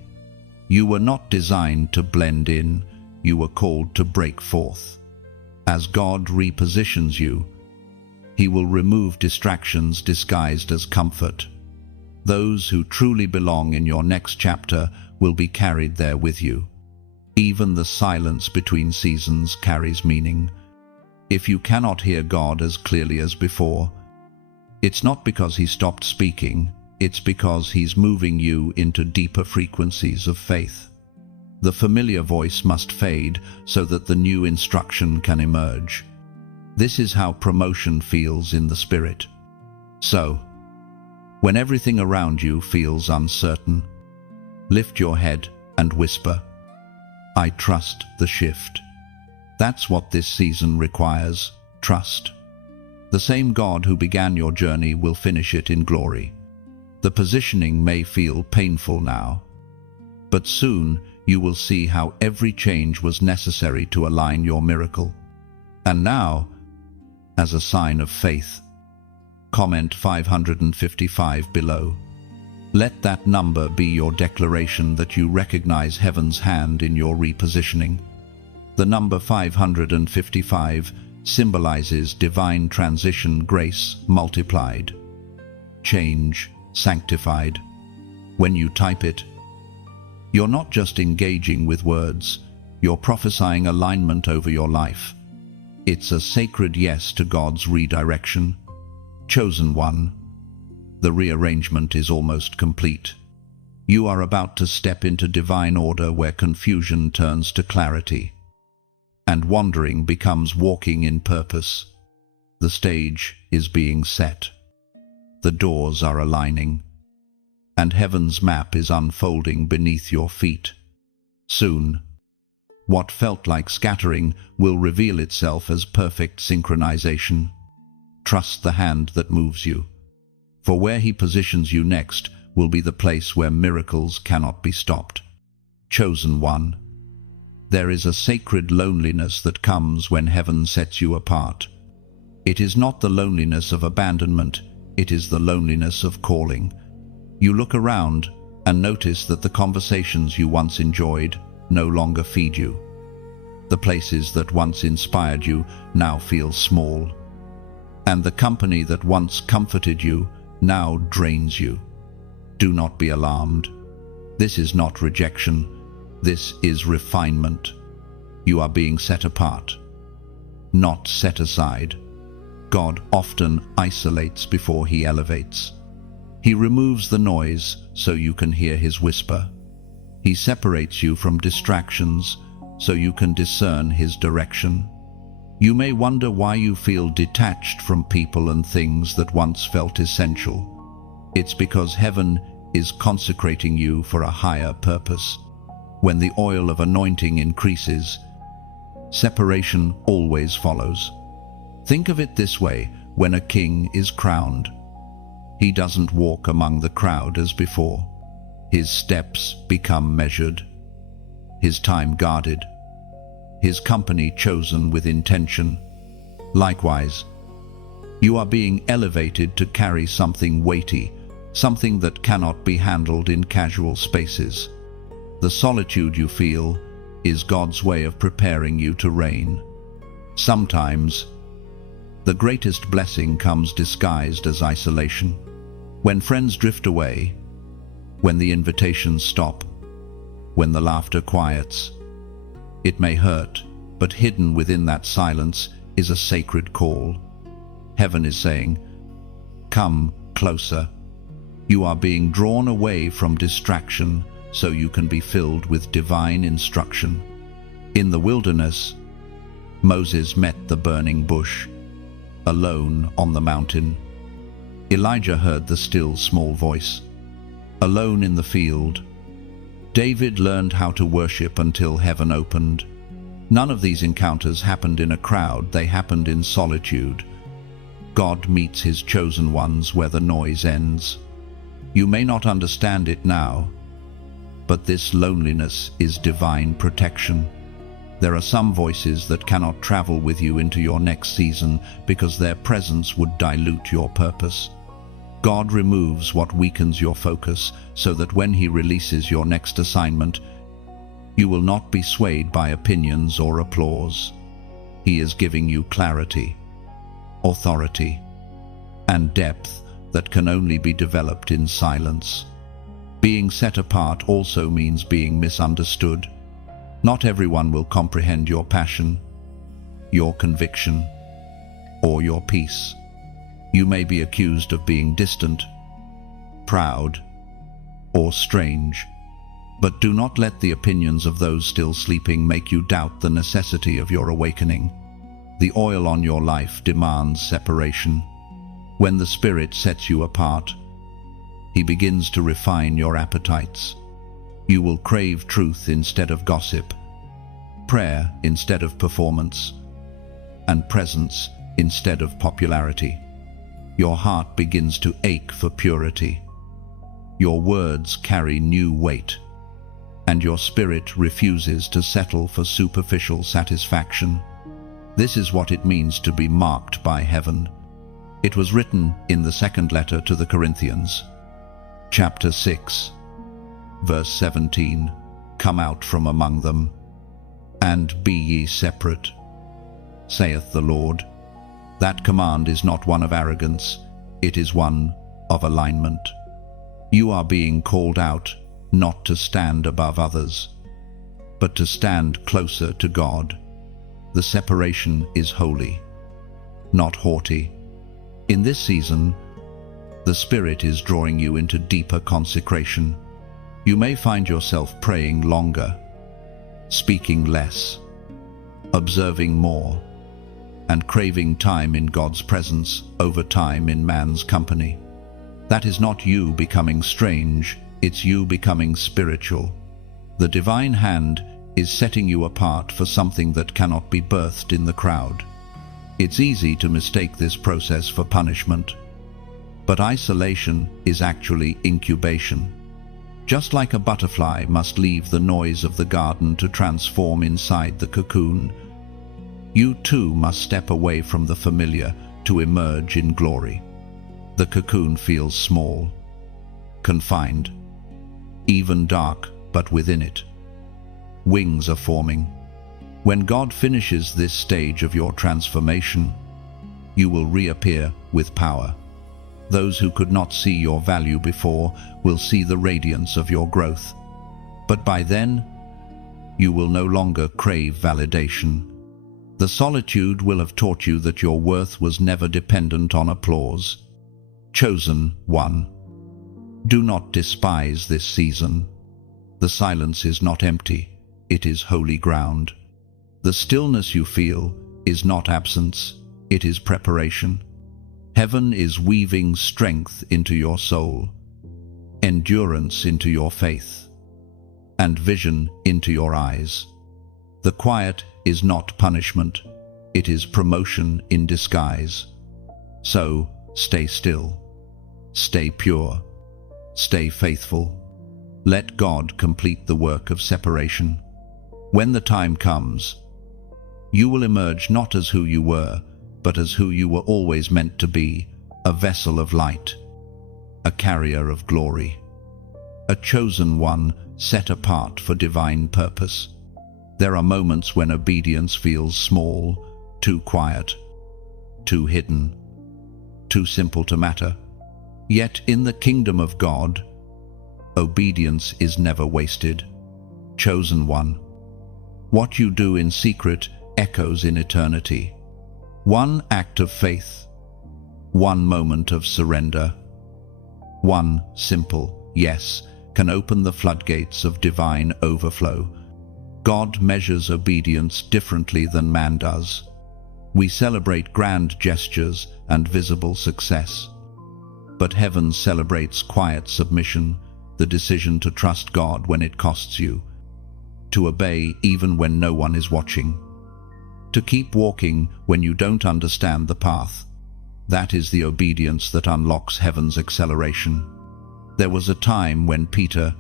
You were not designed to blend in, you were called to break forth. As God repositions you, He will remove distractions disguised as comfort. Those who truly belong in your next chapter will be carried there with you. Even the silence between seasons carries meaning. If you cannot hear God as clearly as before, it's not because He stopped speaking, it's because He's moving you into deeper frequencies of faith. The familiar voice must fade so that the new instruction can emerge. This is how promotion feels in the Spirit. So, when everything around you feels uncertain, lift your head and whisper, I trust the shift. That's what this season requires, trust. The same God who began your journey will finish it in glory. The positioning may feel painful now, but soon you will see how every change was necessary to align your miracle. And now, as a sign of faith, comment 555 below. Let that number be your declaration that you recognize Heaven's hand in your repositioning. The number 555 symbolizes divine transition, grace multiplied, change sanctified. When you type it, you're not just engaging with words, you're prophesying alignment over your life. It's a sacred yes to God's redirection. Chosen one, the rearrangement is almost complete. You are about to step into divine order where confusion turns to clarity, and wandering becomes walking in purpose. The stage is being set. The doors are aligning, and heaven's map is unfolding beneath your feet. Soon, what felt like scattering will reveal itself as perfect synchronization. Trust the hand that moves you, for where He positions you next will be the place where miracles cannot be stopped. Chosen one, there is a sacred loneliness that comes when heaven sets you apart. It is not the loneliness of abandonment, it is the loneliness of calling. You look around, and notice that the conversations you once enjoyed no longer feed you. The places that once inspired you now feel small, and the company that once comforted you now drains you. Do not be alarmed. This is not rejection. This is refinement. You are being set apart, not set aside. God often isolates before he elevates. He removes the noise so you can hear his whisper. He separates you from distractions so you can discern his direction. You may wonder why you feel detached from people and things that once felt essential. It's because heaven is consecrating you for a higher purpose. When the oil of anointing increases, separation always follows. Think of it this way: when a king is crowned, he doesn't walk among the crowd as before. His steps become measured, his time guarded, his company chosen with intention. Likewise, you are being elevated to carry something weighty, something that cannot be handled in casual spaces. The solitude you feel is God's way of preparing you to reign. Sometimes, the greatest blessing comes disguised as isolation. When friends drift away, when the invitations stop, when the laughter quiets, it may hurt, but hidden within that silence is a sacred call. Heaven is saying, "Come closer." You are being drawn away from distraction so you can be filled with divine instruction. In the wilderness, Moses met the burning bush, alone on the mountain. Elijah heard the still small voice. Alone in the field, David learned how to worship until heaven opened. None of these encounters happened in a crowd, they happened in solitude. God meets his chosen ones where the noise ends. You may not understand it now, but this loneliness is divine protection. There are some voices that cannot travel with you into your next season because their presence would dilute your purpose. God removes what weakens your focus so that when he releases your next assignment, you will not be swayed by opinions or applause. He is giving you clarity, authority, and depth that can only be developed in silence. Being set apart also means being misunderstood. Not everyone will comprehend your passion, your conviction, or your peace. You may be accused of being distant, proud, or strange, but do not let the opinions of those still sleeping make you doubt the necessity of your awakening. The oil on your life demands separation. When the Spirit sets you apart, he begins to refine your appetites. You will crave truth instead of gossip, prayer instead of performance, and presence instead of popularity. Your heart begins to ache for purity. Your words carry new weight, and your spirit refuses to settle for superficial satisfaction. This is what it means to be marked by heaven. It was written in the second letter to the Corinthians, chapter 6, verse 17, "Come out from among them, and be ye separate, saith the Lord." That command is not one of arrogance, it is one of alignment. You are being called out not to stand above others, but to stand closer to God. The separation is holy, not haughty. In this season, the Spirit is drawing you into deeper consecration. You may find yourself praying longer, speaking less, observing more, and craving time in God's presence over time in man's company. That is not you becoming strange, it's you becoming spiritual. The divine hand is setting you apart for something that cannot be birthed in the crowd. It's easy to mistake this process for punishment, but isolation is actually incubation. Just like a butterfly must leave the noise of the garden to transform inside the cocoon, you too must step away from the familiar to emerge in glory. The cocoon feels small, confined, even dark, but within it. Wings are forming. When God finishes this stage of your transformation, you will reappear with power. Those who could not see your value before will see the radiance of your growth. But by then, you will no longer crave validation. The solitude will have taught you that your worth was never dependent on applause. Chosen one. Do not despise this season. The silence is not empty, it is holy ground. The stillness you feel is not absence, it is preparation. Heaven is weaving strength into your soul, endurance into your faith, and vision into your eyes. The quiet is not punishment, it is promotion in disguise. So, stay still, stay pure, stay faithful. Let God complete the work of separation. When the time comes, you will emerge not as who you were, but as who you were always meant to be, a vessel of light, a carrier of glory, a chosen one set apart for divine purpose. There are moments when obedience feels small, too quiet, too hidden, too simple to matter. Yet in the kingdom of God, obedience is never wasted. Chosen one. What you do in secret echoes in eternity. One act of faith, one moment of surrender, one simple yes can open the floodgates of divine overflow. God measures obedience differently than man does. We celebrate grand gestures and visible success, but heaven celebrates quiet submission, the decision to trust God when it costs you, to obey even when no one is watching, to keep walking when you don't understand the path. That is the obedience that unlocks heaven's acceleration. There was a time when Peter,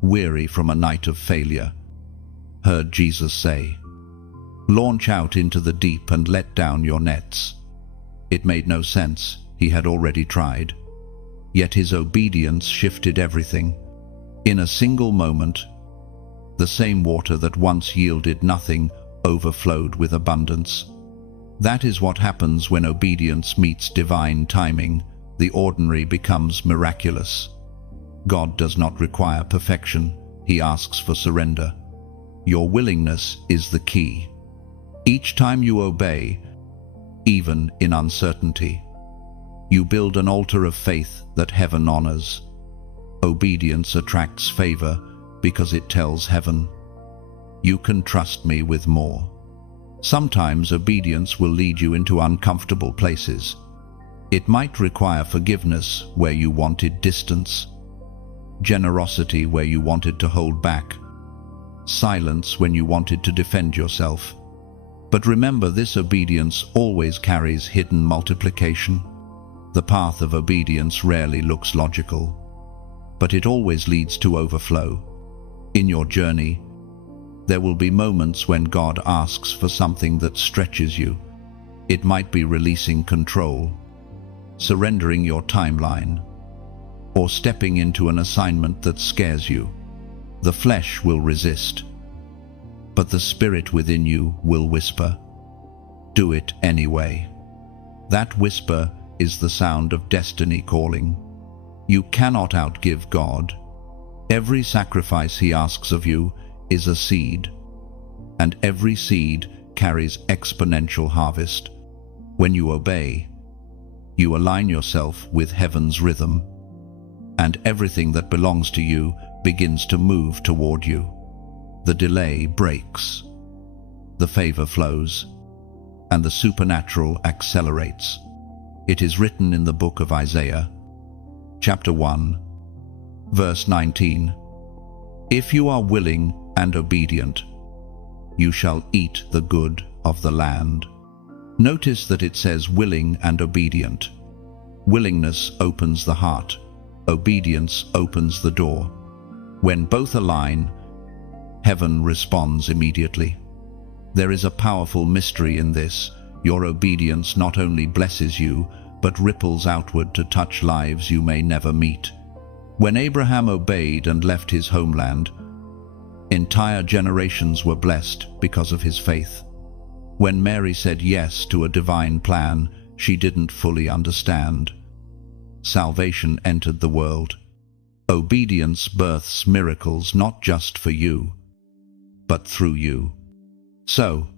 weary from a night of failure, heard Jesus say, "Launch out into the deep and let down your nets." It made no sense, he had already tried. Yet his obedience shifted everything. In a single moment, the same water that once yielded nothing overflowed with abundance. That is what happens when obedience meets divine timing. The ordinary becomes miraculous. God does not require perfection, he asks for surrender. Your willingness is the key. Each time you obey, even in uncertainty, you build an altar of faith that heaven honors. Obedience attracts favor because it tells heaven, "You can trust me with more." Sometimes obedience will lead you into uncomfortable places. It might require forgiveness where you wanted distance, generosity where you wanted to hold back, silence when you wanted to defend yourself. But remember, this obedience always carries hidden multiplication. The path of obedience rarely looks logical, but it always leads to overflow. In your journey, there will be moments when God asks for something that stretches you. It might be releasing control, surrendering your timeline, or stepping into an assignment that scares you. The flesh will resist, but the spirit within you will whisper, "Do it anyway." That whisper is the sound of destiny calling. You cannot outgive God. Every sacrifice he asks of you is a seed, and every seed carries exponential harvest. When you obey, you align yourself with heaven's rhythm, and everything that belongs to you begins to move toward you. The delay breaks, the favor flows, and the supernatural accelerates. It is written in the book of Isaiah, chapter 1, verse 19, "If you are willing and obedient, you shall eat the good of the land." Notice that it says willing and obedient. Willingness opens the heart. Obedience opens the door. When both align, heaven responds immediately. There is a powerful mystery in this. Your obedience not only blesses you, but ripples outward to touch lives you may never meet. When Abraham obeyed and left his homeland, entire generations were blessed because of his faith. When Mary said yes to a divine plan she didn't fully understand, salvation entered the world. Obedience births miracles not just for you, but through you. So,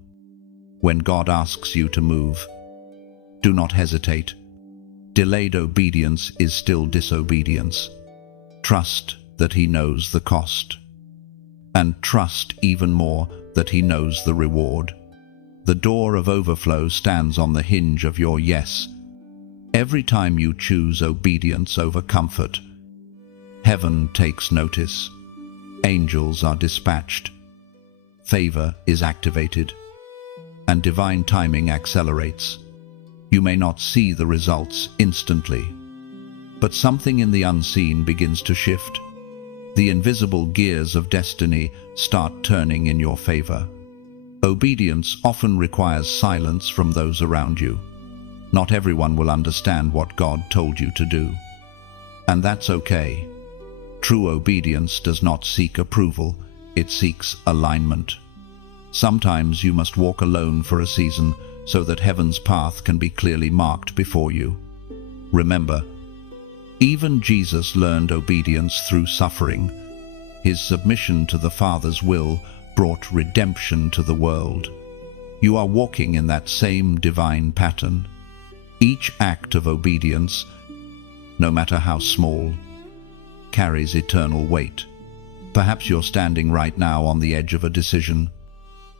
when God asks you to move, do not hesitate. Delayed obedience is still disobedience. Trust that He knows the cost, and trust even more that He knows the reward. The door of overflow stands on the hinge of your yes. Every time you choose obedience over comfort, heaven takes notice. Angels are dispatched. Favor is activated, and divine timing accelerates. You may not see the results instantly, but something in the unseen begins to shift. The invisible gears of destiny start turning in your favor. Obedience often requires silence from those around you. Not everyone will understand what God told you to do, and that's okay. True obedience does not seek approval, it seeks alignment. Sometimes you must walk alone for a season so that heaven's path can be clearly marked before you. Remember, even Jesus learned obedience through suffering. His submission to the Father's will brought redemption to the world. You are walking in that same divine pattern. Each act of obedience, no matter how small, carries eternal weight. Perhaps you're standing right now on the edge of a decision.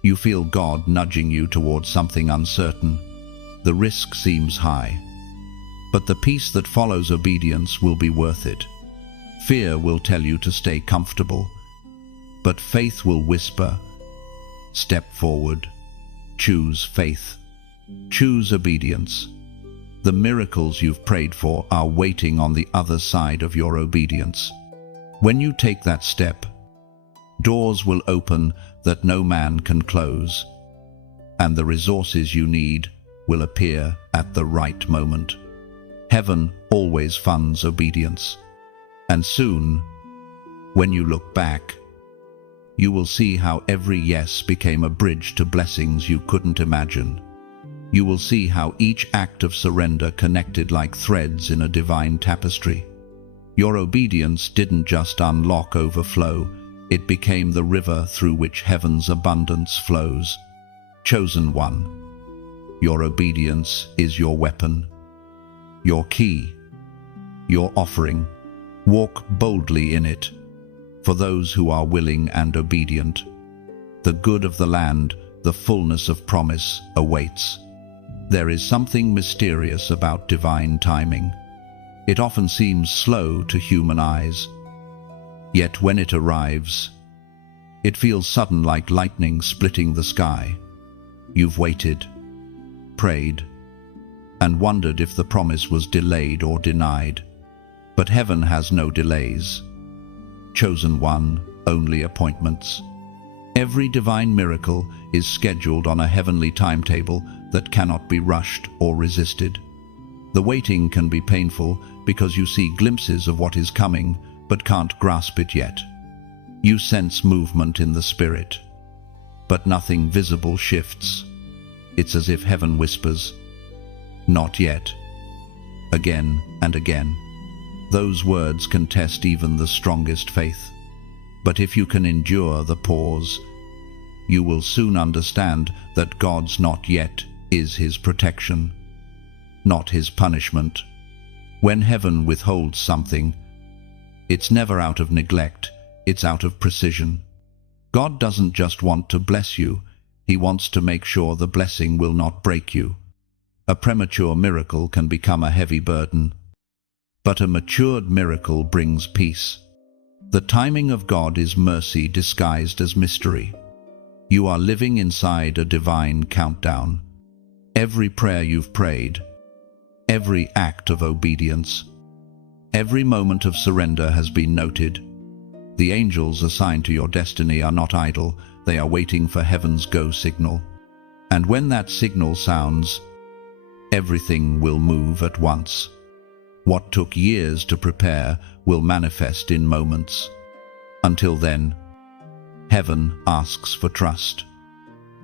You feel God nudging you towards something uncertain. The risk seems high, but the peace that follows obedience will be worth it. Fear will tell you to stay comfortable, but faith will whisper, step forward, choose faith, choose obedience. The miracles you've prayed for are waiting on the other side of your obedience. When you take that step, doors will open that no man can close, and the resources you need will appear at the right moment. Heaven always funds obedience, and soon, when you look back, you will see how every yes became a bridge to blessings you couldn't imagine. You will see how each act of surrender connected like threads in a divine tapestry. Your obedience didn't just unlock overflow, it became the river through which heaven's abundance flows. Chosen one, your obedience is your weapon, your key, your offering. Walk boldly in it. For those who are willing and obedient, the good of the land, the fullness of promise awaits. There is something mysterious about divine timing. It often seems slow to human eyes, yet when it arrives, it feels sudden, like lightning splitting the sky. You've waited, prayed, and wondered if the promise was delayed or denied. But heaven has no delays. Chosen one, only appointments. Every divine miracle is scheduled on a heavenly timetable that cannot be rushed or resisted. The waiting can be painful because you see glimpses of what is coming but can't grasp it yet. You sense movement in the spirit, but nothing visible shifts. It's as if heaven whispers, "Not yet," again and again. Those words can test even the strongest faith. But if you can endure the pause, you will soon understand that God's not yet is His protection, not His punishment. When heaven withholds something, it's never out of neglect, it's out of precision. God doesn't just want to bless you, He wants to make sure the blessing will not break you. A premature miracle can become a heavy burden, but a matured miracle brings peace. The timing of God is mercy disguised as mystery. You are living inside a divine countdown. Every prayer you've prayed, every act of obedience, every moment of surrender has been noted. The angels assigned to your destiny are not idle, they are waiting for heaven's go signal. And when that signal sounds, everything will move at once. What took years to prepare will manifest in moments. Until then, heaven asks for trust.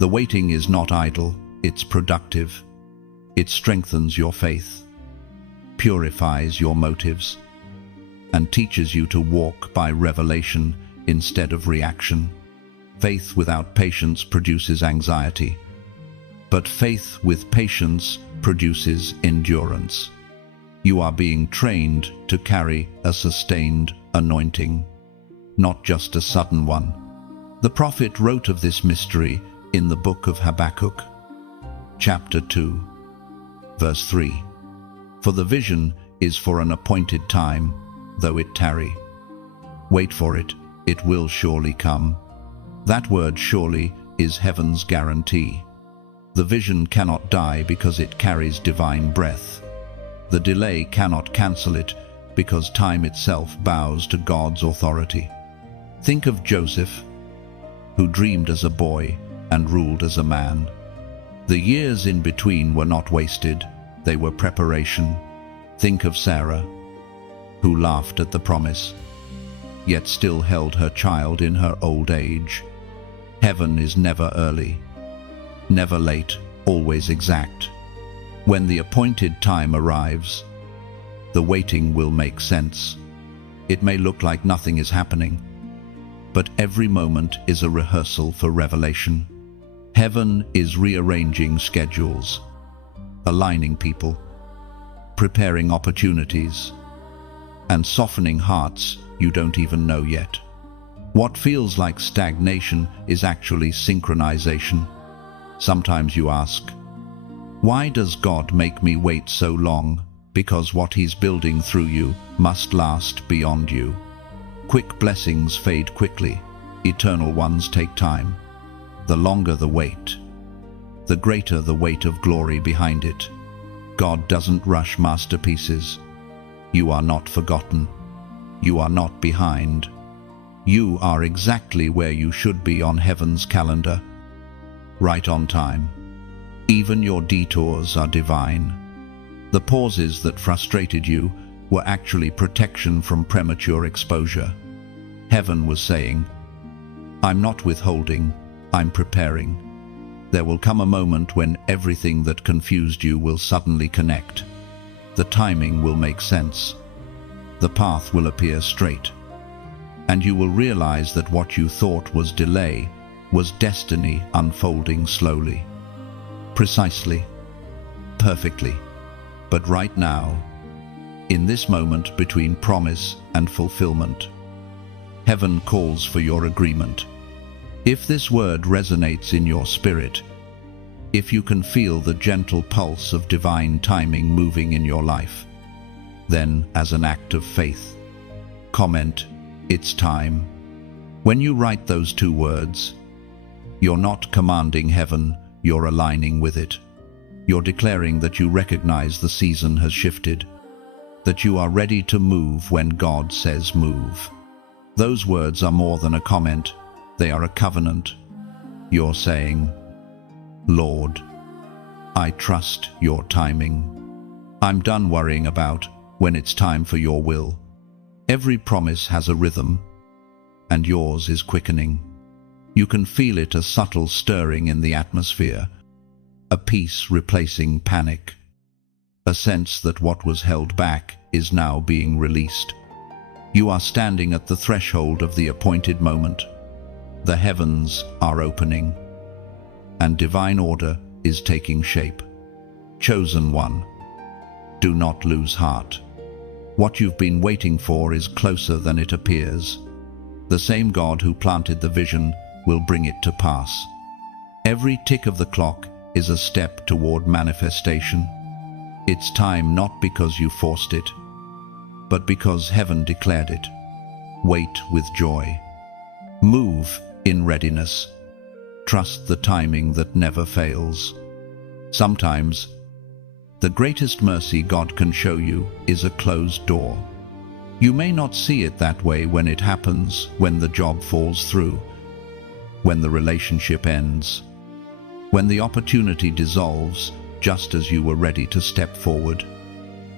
The waiting is not idle, it's productive. It strengthens your faith, purifies your motives, and teaches you to walk by revelation instead of reaction. Faith without patience produces anxiety, but faith with patience produces endurance. You are being trained to carry a sustained anointing, not just a sudden one. The prophet wrote of this mystery in the book of Habakkuk, chapter 2, verse 3. For the vision is for an appointed time, though it tarry. Wait for it, it will surely come. That word surely is heaven's guarantee. The vision cannot die because it carries divine breath. The delay cannot cancel it because time itself bows to God's authority. Think of Joseph, who dreamed as a boy and ruled as a man. The years in between were not wasted, they were preparation. Think of Sarah, who laughed at the promise, yet still held her child in her old age. Heaven is never early, never late, always exact. When the appointed time arrives, the waiting will make sense. It may look like nothing is happening, but every moment is a rehearsal for revelation. Heaven is rearranging schedules, aligning people, preparing opportunities, and softening hearts you don't even know yet. What feels like stagnation is actually synchronization. Sometimes you ask, why does God make me wait so long? Because what He's building through you must last beyond you. Quick blessings fade quickly, eternal ones take time. The longer the wait, the greater the weight of glory behind it. God doesn't rush masterpieces. You are not forgotten. You are not behind. You are exactly where you should be on heaven's calendar, right on time. Even your detours are divine. The pauses that frustrated you were actually protection from premature exposure. Heaven was saying, I'm not withholding, I'm preparing. There will come a moment when everything that confused you will suddenly connect. The timing will make sense. The path will appear straight. And you will realize that what you thought was delay was destiny unfolding slowly. Precisely. Perfectly. But right now, in this moment between promise and fulfillment, heaven calls for your agreement. If this word resonates in your spirit, if you can feel the gentle pulse of divine timing moving in your life, then, as an act of faith, comment, it's time. When you write those two words, you're not commanding heaven, you're aligning with it. You're declaring that you recognize the season has shifted, that you are ready to move when God says move. Those words are more than a comment, they are a covenant. You're saying, Lord, I trust your timing. I'm done worrying about when it's time for your will. Every promise has a rhythm, and yours is quickening. You can feel it, a subtle stirring in the atmosphere, a peace replacing panic, a sense that what was held back is now being released. You are standing at the threshold of the appointed moment. The heavens are opening, and divine order is taking shape. Chosen one, do not lose heart. What you've been waiting for is closer than it appears. The same God who planted the vision will bring it to pass. Every tick of the clock is a step toward manifestation. It's time not because you forced it, but because heaven declared it. Wait with joy. Move in readiness. Trust the timing that never fails. Sometimes, the greatest mercy God can show you is a closed door. You may not see it that way when it happens, when the job falls through, when the relationship ends, when the opportunity dissolves just as you were ready to step forward.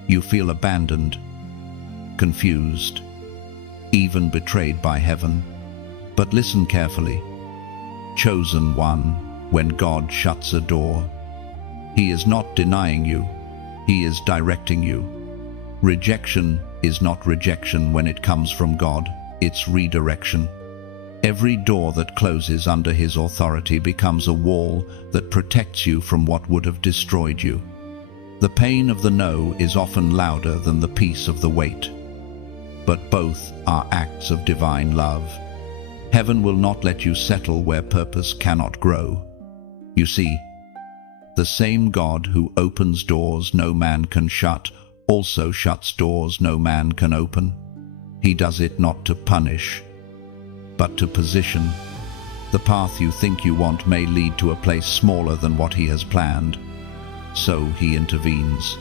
You feel abandoned, confused, even betrayed by heaven. But listen carefully. Chosen one, when God shuts a door, He is not denying you, He is directing you. Rejection is not rejection when it comes from God, it's redirection. Every door that closes under His authority becomes a wall that protects you from what would have destroyed you. The pain of the no is often louder than the peace of the wait. But both are acts of divine love. Heaven will not let you settle where purpose cannot grow. You see, the same God who opens doors no man can shut also shuts doors no man can open. He does it not to punish, but to position. The path you think you want may lead to a place smaller than what He has planned. So He intervenes.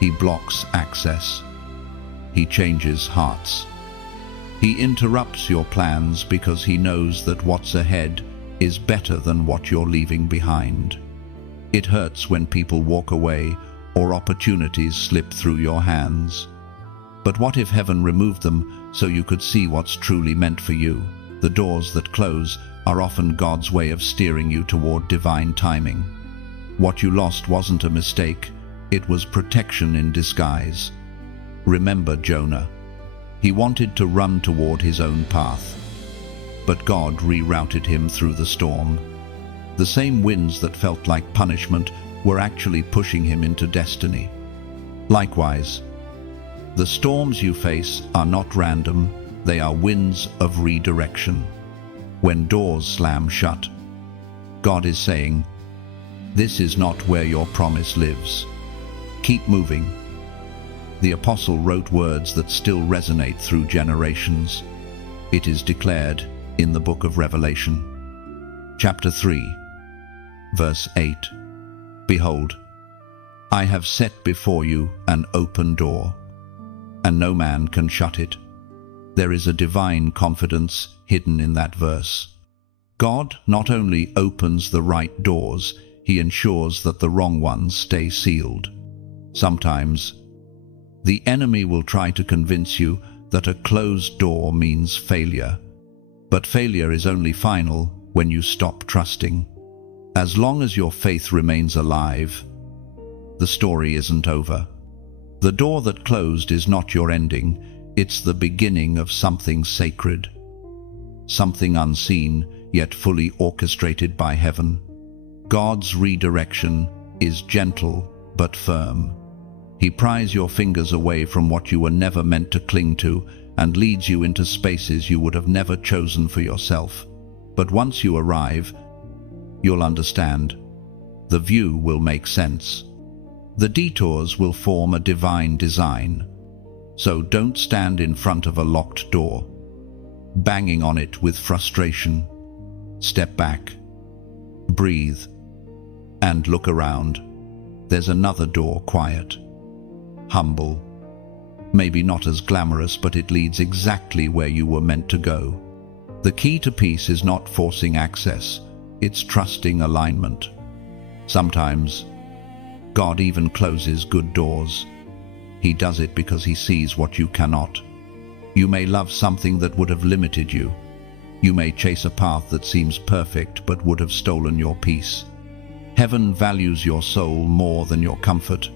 He blocks access. He changes hearts. He interrupts your plans because He knows that what's ahead is better than what you're leaving behind. It hurts when people walk away or opportunities slip through your hands. But what if heaven removed them so you could see what's truly meant for you? The doors that close are often God's way of steering you toward divine timing. What you lost wasn't a mistake, it was protection in disguise. Remember Jonah. He wanted to run toward his own path, but God rerouted him through the storm. The same winds that felt like punishment were actually pushing him into destiny. Likewise, the storms you face are not random, they are winds of redirection. When doors slam shut, God is saying, "This is not where your promise lives. Keep moving." The apostle wrote words that still resonate through generations. It is declared in the book of Revelation. Chapter 3, verse 8. Behold, I have set before you an open door, and no man can shut it. There is a divine confidence hidden in that verse. God not only opens the right doors, He ensures that the wrong ones stay sealed. Sometimes, the enemy will try to convince you that a closed door means failure. But failure is only final when you stop trusting. As long as your faith remains alive, the story isn't over. The door that closed is not your ending, it's the beginning of something sacred. Something unseen, yet fully orchestrated by heaven. God's redirection is gentle but firm. He pries your fingers away from what you were never meant to cling to and leads you into spaces you would have never chosen for yourself. But once you arrive, you'll understand. The view will make sense. The detours will form a divine design. So don't stand in front of a locked door, banging on it with frustration. Step back, breathe, and look around. There's another door, quiet, humble, maybe not as glamorous, but it leads exactly where you were meant to go. The key to peace is not forcing access, it's trusting alignment. Sometimes, God even closes good doors. He does it because He sees what you cannot. You may love something that would have limited you. You may chase a path that seems perfect but would have stolen your peace. Heaven values your soul more than your comfort.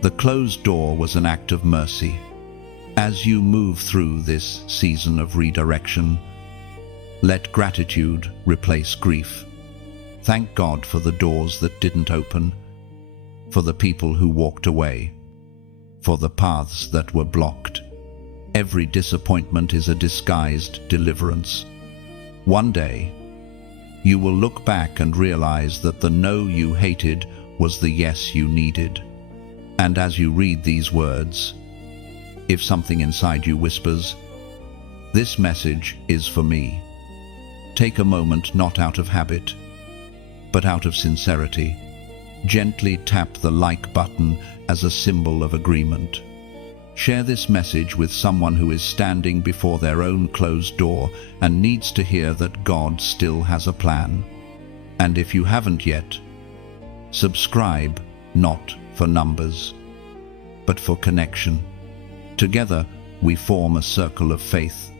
The closed door was an act of mercy. As you move through this season of redirection, let gratitude replace grief. Thank God for the doors that didn't open, for the people who walked away, for the paths that were blocked. Every disappointment is a disguised deliverance. One day, you will look back and realize that the no you hated was the yes you needed. And as you read these words, if something inside you whispers, "This message is for me," take a moment, not out of habit, but out of sincerity. Gently tap the like button as a symbol of agreement. Share this message with someone who is standing before their own closed door and needs to hear that God still has a plan. And if you haven't yet, subscribe, not for numbers, but for connection. Together, we form a circle of faith,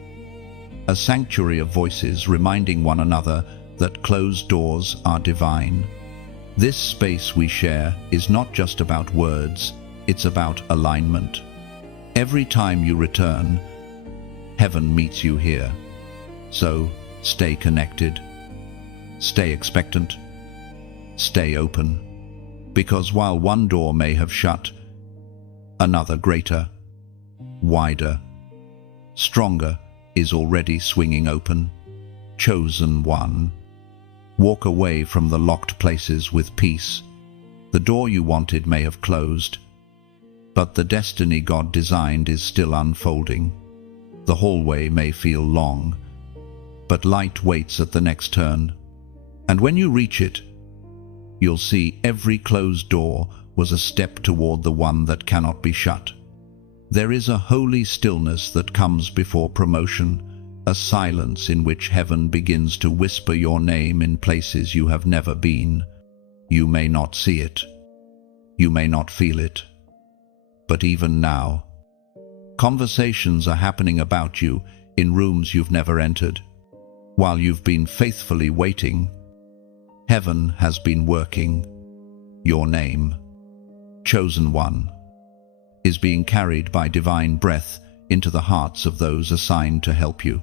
a sanctuary of voices reminding one another that closed doors are divine. This space we share is not just about words, it's about alignment. Every time you return, heaven meets you here. So, stay connected, stay expectant, stay open. Because while one door may have shut, another greater, wider, stronger is already swinging open. Chosen one. Walk away from the locked places with peace. The door you wanted may have closed, but the destiny God designed is still unfolding. The hallway may feel long, but light waits at the next turn. And when you reach it, you'll see every closed door was a step toward the one that cannot be shut. There is a holy stillness that comes before promotion, a silence in which heaven begins to whisper your name in places you have never been. You may not see it, you may not feel it, but even now, conversations are happening about you in rooms you've never entered. While you've been faithfully waiting, heaven has been working. Your name, chosen one, is being carried by divine breath into the hearts of those assigned to help you.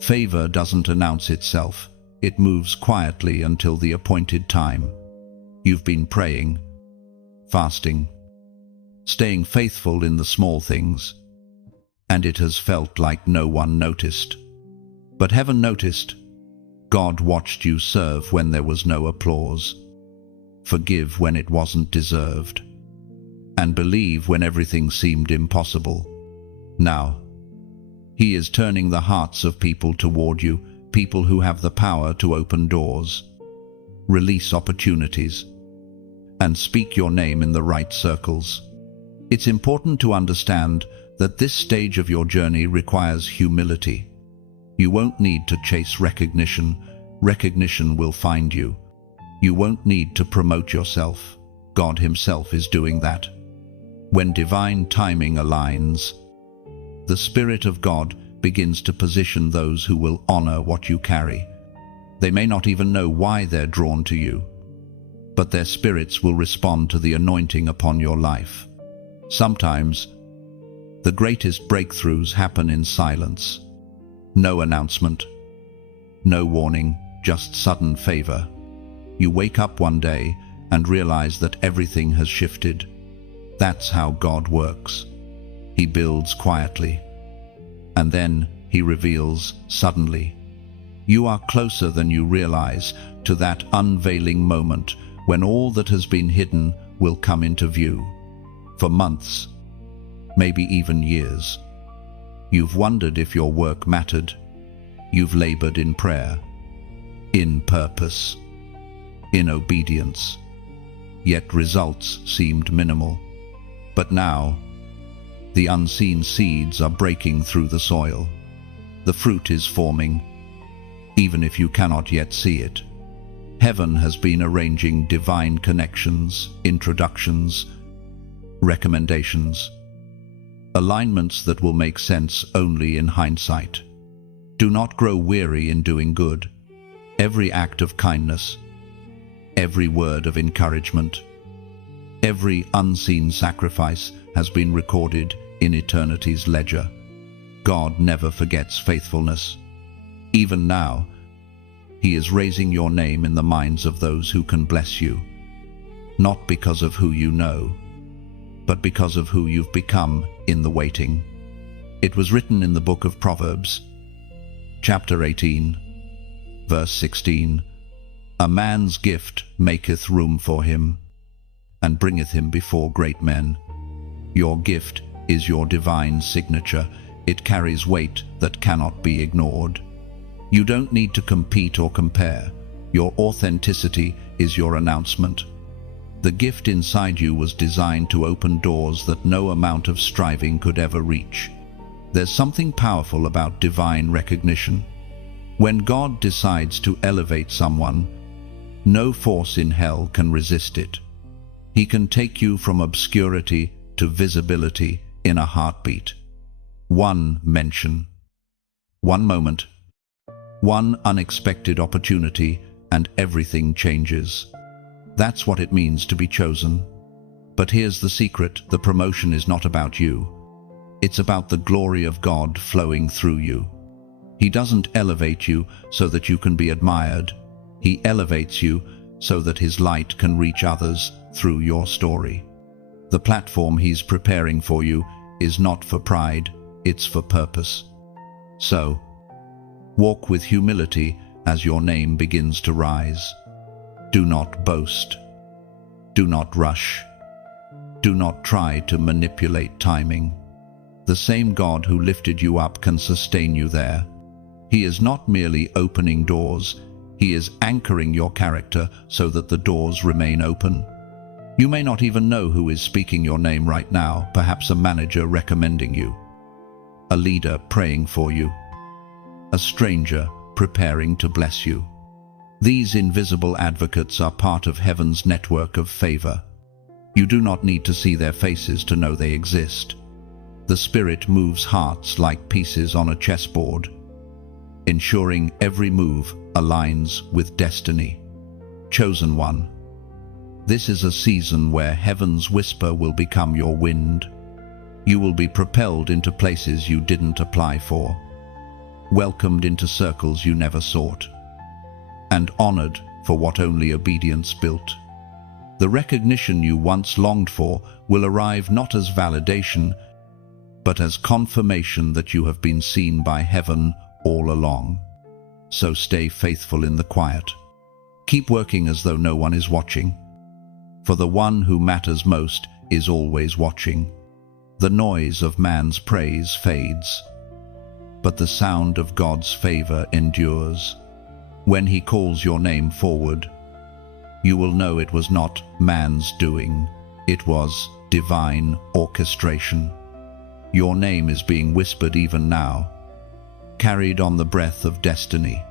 Favor doesn't announce itself, it moves quietly until the appointed time. You've been praying, fasting, staying faithful in the small things, and it has felt like no one noticed. But heaven noticed. God watched you serve when there was no applause, forgive when it wasn't deserved, and believe when everything seemed impossible. Now, He is turning the hearts of people toward you, people who have the power to open doors, release opportunities, and speak your name in the right circles. It's important to understand that this stage of your journey requires humility. You won't need to chase recognition. Recognition will find you. You won't need to promote yourself. God Himself is doing that. When divine timing aligns, the Spirit of God begins to position those who will honor what you carry. They may not even know why they're drawn to you, but their spirits will respond to the anointing upon your life. Sometimes, the greatest breakthroughs happen in silence. No announcement, no warning, just sudden favor. You wake up one day and realize that everything has shifted. That's how God works. He builds quietly, and then He reveals suddenly. You are closer than you realize to that unveiling moment when all that has been hidden will come into view. For months, maybe even years, you've wondered if your work mattered. You've labored in prayer, in purpose, in obedience, yet results seemed minimal. But now, the unseen seeds are breaking through the soil. The fruit is forming, even if you cannot yet see it. Heaven has been arranging divine connections, introductions, recommendations, alignments that will make sense only in hindsight. Do not grow weary in doing good. Every act of kindness, every word of encouragement, every unseen sacrifice has been recorded in eternity's ledger. God never forgets faithfulness. Even now, He is raising your name in the minds of those who can bless you, not because of who you know, but because of who you've become in the waiting. It was written in the book of Proverbs, chapter 18, verse 16, "A man's gift maketh room for him, and bringeth him before great men." Your gift is your divine signature. It carries weight that cannot be ignored. You don't need to compete or compare. Your authenticity is your announcement. The gift inside you was designed to open doors that no amount of striving could ever reach. There's something powerful about divine recognition. When God decides to elevate someone, no force in hell can resist it. He can take you from obscurity to visibility in a heartbeat. One mention, one moment, one unexpected opportunity, and everything changes. That's what it means to be chosen. But here's the secret: the promotion is not about you. It's about the glory of God flowing through you. He doesn't elevate you so that you can be admired. He elevates you so that His light can reach others through your story. The platform He's preparing for you is not for pride, it's for purpose. So, walk with humility as your name begins to rise. Do not boast. Do not rush. Do not try to manipulate timing. The same God who lifted you up can sustain you there. He is not merely opening doors, He is anchoring your character so that the doors remain open. You may not even know who is speaking your name right now, perhaps a manager recommending you, a leader praying for you, a stranger preparing to bless you. These invisible advocates are part of heaven's network of favor. You do not need to see their faces to know they exist. The Spirit moves hearts like pieces on a chessboard, ensuring every move aligns with destiny. Chosen one, this is a season where heaven's whisper will become your wind. You will be propelled into places you didn't apply for, welcomed into circles you never sought, and honored for what only obedience built. The recognition you once longed for will arrive not as validation, but as confirmation that you have been seen by heaven all along. So stay faithful in the quiet. Keep working as though no one is watching, for the one who matters most is always watching. The noise of man's praise fades, but the sound of God's favor endures. When He calls your name forward, you will know it was not man's doing, it was divine orchestration. Your name is being whispered even now, carried on the breath of destiny,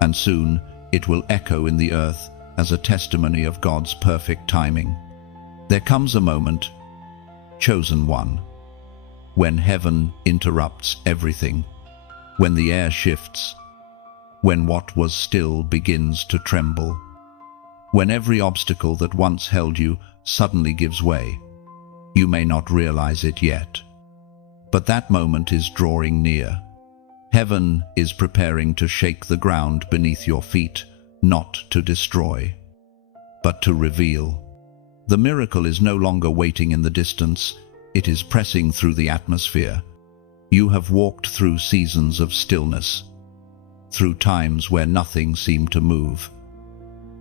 and soon it will echo in the earth as a testimony of God's perfect timing. There comes a moment, chosen one, when heaven interrupts everything, when the air shifts, when what was still begins to tremble, when every obstacle that once held you suddenly gives way. You may not realize it yet, but that moment is drawing near. Heaven is preparing to shake the ground beneath your feet, not to destroy, but to reveal. The miracle is no longer waiting in the distance, it is pressing through the atmosphere. You have walked through seasons of stillness, through times where nothing seemed to move,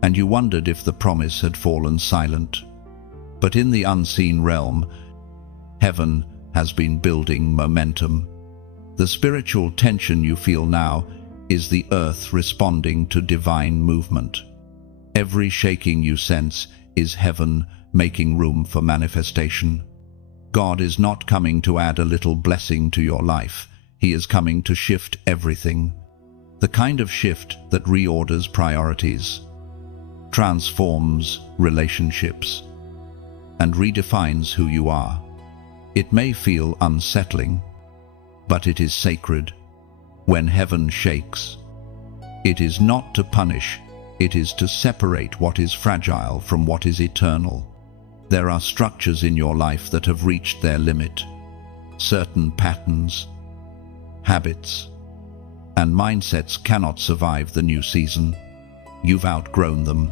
and you wondered if the promise had fallen silent. But in the unseen realm, heaven has been building momentum. The spiritual tension you feel now is the earth responding to divine movement. Every shaking you sense is heaven making room for manifestation. God is not coming to add a little blessing to your life. He is coming to shift everything. The kind of shift that reorders priorities, transforms relationships, and redefines who you are. It may feel unsettling, but it is sacred. When heaven shakes, it is not to punish, it is to separate what is fragile from what is eternal. There are structures in your life that have reached their limit. Certain patterns, habits, and mindsets cannot survive the new season. You've outgrown them,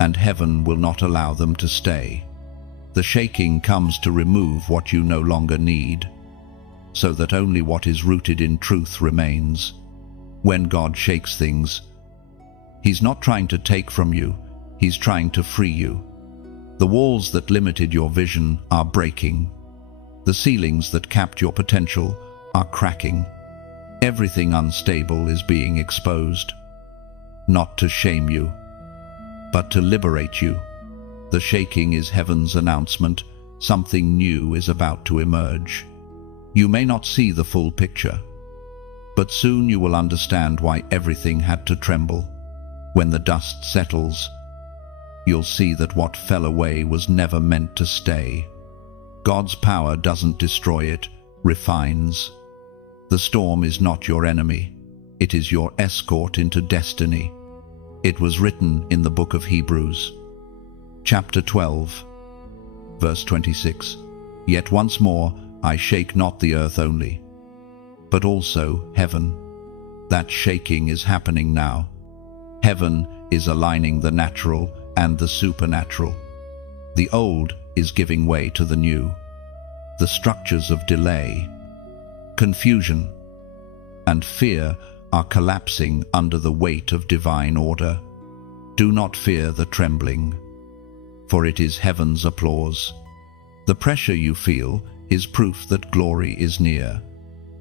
and heaven will not allow them to stay. The shaking comes to remove what you no longer need, so that only what is rooted in truth remains. When God shakes things, He's not trying to take from you, He's trying to free you. The walls that limited your vision are breaking. The ceilings that capped your potential are cracking. Everything unstable is being exposed, not to shame you, but to liberate you. The shaking is heaven's announcement. Something new is about to emerge. You may not see the full picture, but soon you will understand why everything had to tremble. When the dust settles, you'll see that what fell away was never meant to stay. God's power doesn't destroy it, refines. The storm is not your enemy. It is your escort into destiny. It was written in the book of Hebrews, chapter 12, verse 26. Yet once more I shake not the earth only, but also heaven. That shaking is happening now. Heaven is aligning the natural and the supernatural. The old is giving way to the new. The structures of delay, confusion, and fear are collapsing under the weight of divine order. Do not fear the trembling, for it is heaven's applause. The pressure you feel is proof that glory is near.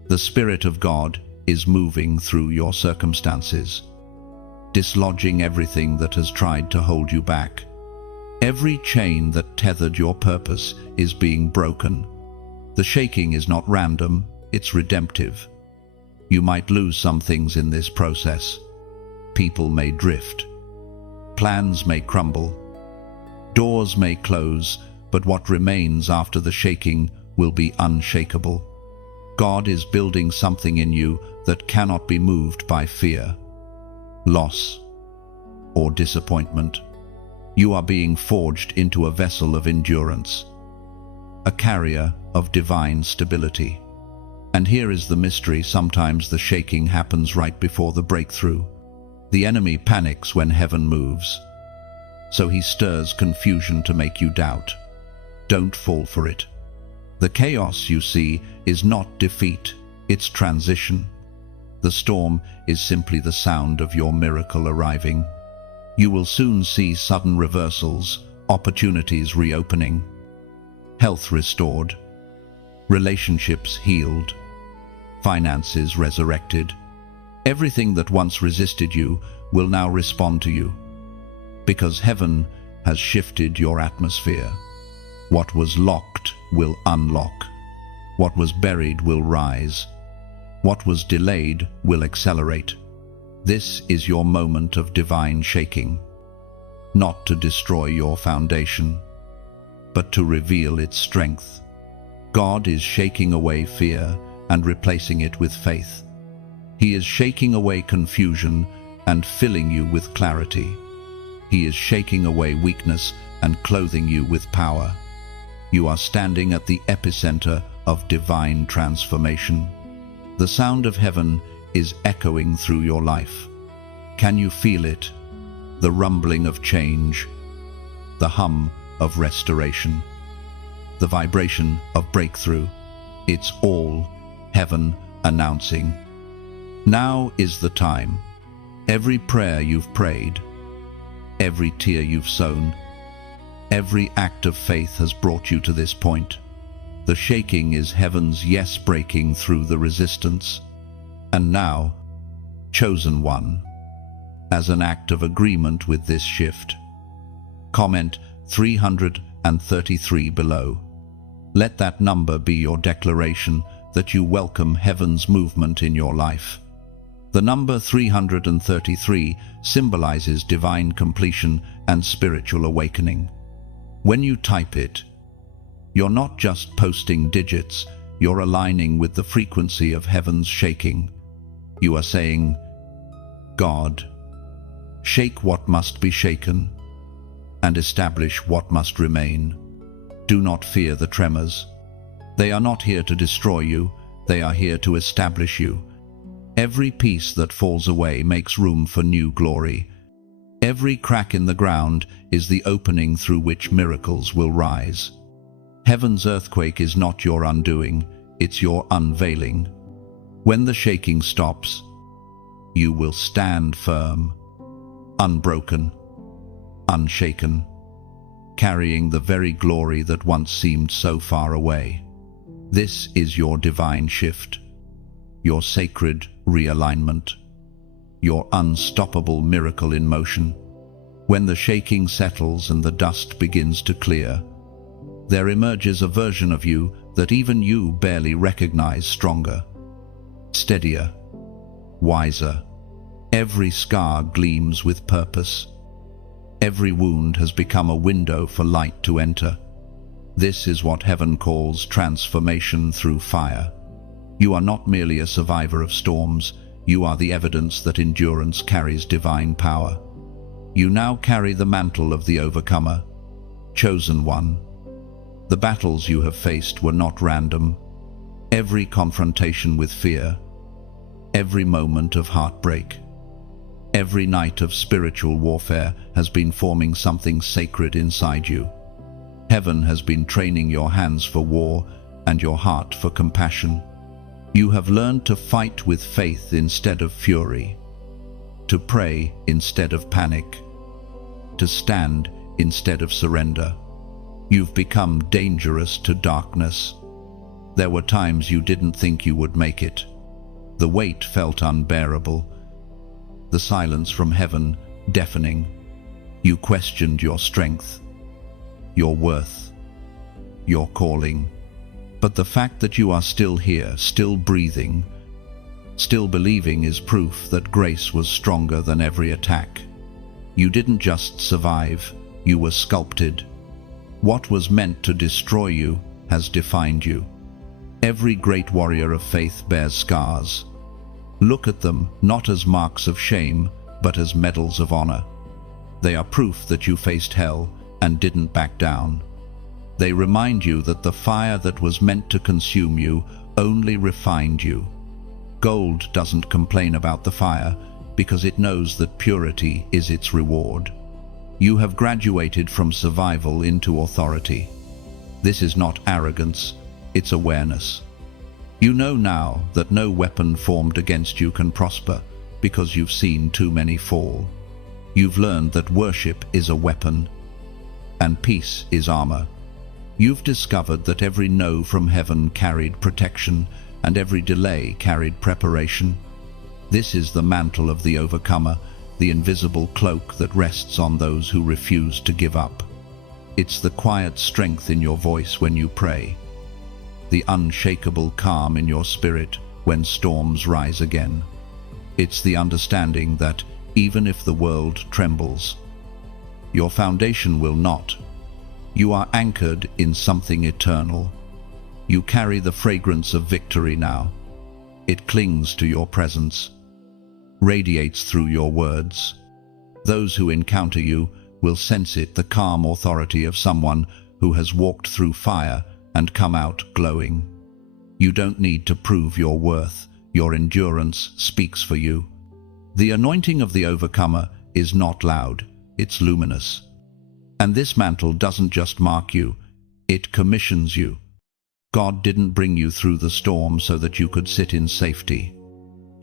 The Spirit of God is moving through your circumstances, dislodging everything that has tried to hold you back. Every chain that tethered your purpose is being broken. The shaking is not random, it's redemptive. You might lose some things in this process. People may drift. Plans may crumble. Doors may close, but what remains after the shaking will be unshakable. God is building something in you that cannot be moved by fear, loss, or disappointment. You are being forged into a vessel of endurance, a carrier of divine stability. And here is the mystery: sometimes the shaking happens right before the breakthrough. The enemy panics when heaven moves, so he stirs confusion to make you doubt. Don't fall for it. The chaos you see is not defeat, it's transition. The storm is simply the sound of your miracle arriving. You will soon see sudden reversals, opportunities reopening, health restored, relationships healed, finances resurrected. Everything that once resisted you will now respond to you, because heaven has shifted your atmosphere. What was locked will unlock. What was buried will rise. What was delayed will accelerate. This is your moment of divine shaking, not to destroy your foundation, but to reveal its strength. God is shaking away fear and replacing it with faith. He is shaking away confusion and filling you with clarity. He is shaking away weakness and clothing you with power. You are standing at the epicenter of divine transformation. The sound of heaven is echoing through your life. Can you feel it? The rumbling of change, the hum of restoration, the vibration of breakthrough. It's all heaven announcing, now is the time. Every prayer you've prayed, every tear you've sown, every act of faith has brought you to this point. The shaking is heaven's yes breaking through the resistance. And now, chosen one, as an act of agreement with this shift, comment 333 below. Let that number be your declaration that you welcome heaven's movement in your life. The number 333 symbolizes divine completion and spiritual awakening. When you type it, you're not just posting digits, you're aligning with the frequency of heaven's shaking. You are saying, God, shake what must be shaken, and establish what must remain. Do not fear the tremors. They are not here to destroy you, they are here to establish you. Every piece that falls away makes room for new glory. Every crack in the ground is the opening through which miracles will rise. Heaven's earthquake is not your undoing, it's your unveiling. When the shaking stops, you will stand firm, unbroken, unshaken, carrying the very glory that once seemed so far away. This is your divine shift, your sacred realignment, your unstoppable miracle in motion. When the shaking settles and the dust begins to clear, there emerges a version of you that even you barely recognize, stronger, steadier, wiser. Every scar gleams with purpose. Every wound has become a window for light to enter. This is what heaven calls transformation through fire. You are not merely a survivor of storms, you are the evidence that endurance carries divine power. You now carry the mantle of the overcomer, chosen one. The battles you have faced were not random. Every confrontation with fear, every moment of heartbreak, every night of spiritual warfare has been forming something sacred inside you. Heaven has been training your hands for war and your heart for compassion. You have learned to fight with faith instead of fury, to pray instead of panic, to stand instead of surrender. You've become dangerous to darkness. There were times you didn't think you would make it. The weight felt unbearable, the silence from heaven deafening. You questioned your strength, your worth, your calling. But the fact that you are still here, still breathing, still believing is proof that grace was stronger than every attack. You didn't just survive, you were sculpted. What was meant to destroy you has defined you. Every great warrior of faith bears scars. Look at them not as marks of shame, but as medals of honor. They are proof that you faced hell and didn't back down. They remind you that the fire that was meant to consume you only refined you. Gold doesn't complain about the fire because it knows that purity is its reward. You have graduated from survival into authority. This is not arrogance, it's awareness. You know now that no weapon formed against you can prosper because you've seen too many fall. You've learned that worship is a weapon and peace is armor. You've discovered that every no from heaven carried protection and every delay carried preparation. This is the mantle of the overcomer, the invisible cloak that rests on those who refuse to give up. It's the quiet strength in your voice when you pray, the unshakable calm in your spirit when storms rise again. It's the understanding that even if the world trembles, your foundation will not. You are anchored in something eternal. You carry the fragrance of victory now. It clings to your presence, radiates through your words. Those who encounter you will sense it, the calm authority of someone who has walked through fire and come out glowing. You don't need to prove your worth. Your endurance speaks for you. The anointing of the overcomer is not loud, it's luminous. And this mantle doesn't just mark you, it commissions you. God didn't bring you through the storm so that you could sit in safety.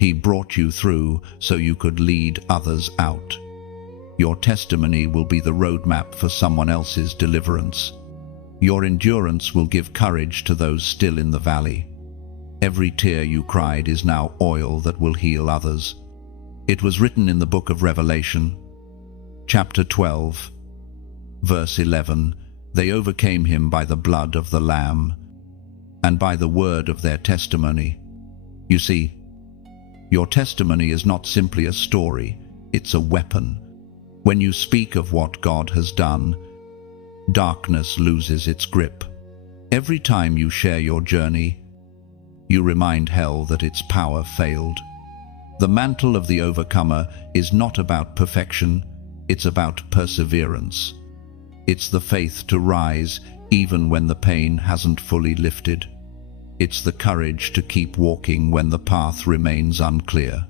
He brought you through so you could lead others out. Your testimony will be the roadmap for someone else's deliverance. Your endurance will give courage to those still in the valley. Every tear you cried is now oil that will heal others. It was written in the book of Revelation, chapter 12, verse 11, "They overcame him by the blood of the Lamb and by the word of their testimony." You see, your testimony is not simply a story, it's a weapon. When you speak of what God has done, darkness loses its grip. Every time you share your journey, you remind hell that its power failed. The mantle of the overcomer is not about perfection, it's about perseverance. It's the faith to rise even when the pain hasn't fully lifted. It's the courage to keep walking when the path remains unclear.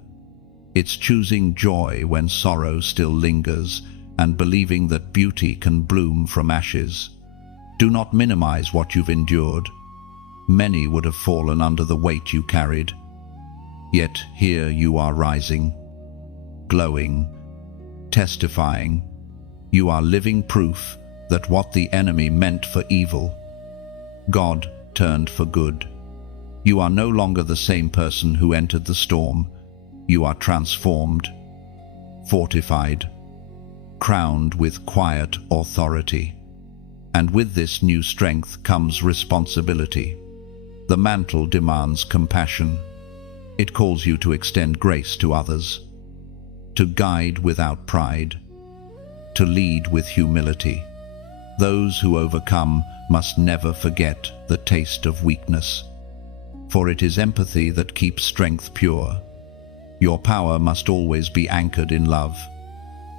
It's choosing joy when sorrow still lingers and believing that beauty can bloom from ashes. Do not minimize what you've endured. Many would have fallen under the weight you carried. Yet here you are rising, glowing, testifying. You are living proof that what the enemy meant for evil, God turned for good. You are no longer the same person who entered the storm. You are transformed, fortified, crowned with quiet authority. And with this new strength comes responsibility. The mantle demands compassion. It calls you to extend grace to others, to guide without pride, to lead with humility. Those who overcome must never forget the taste of weakness, for it is empathy that keeps strength pure. Your power must always be anchored in love.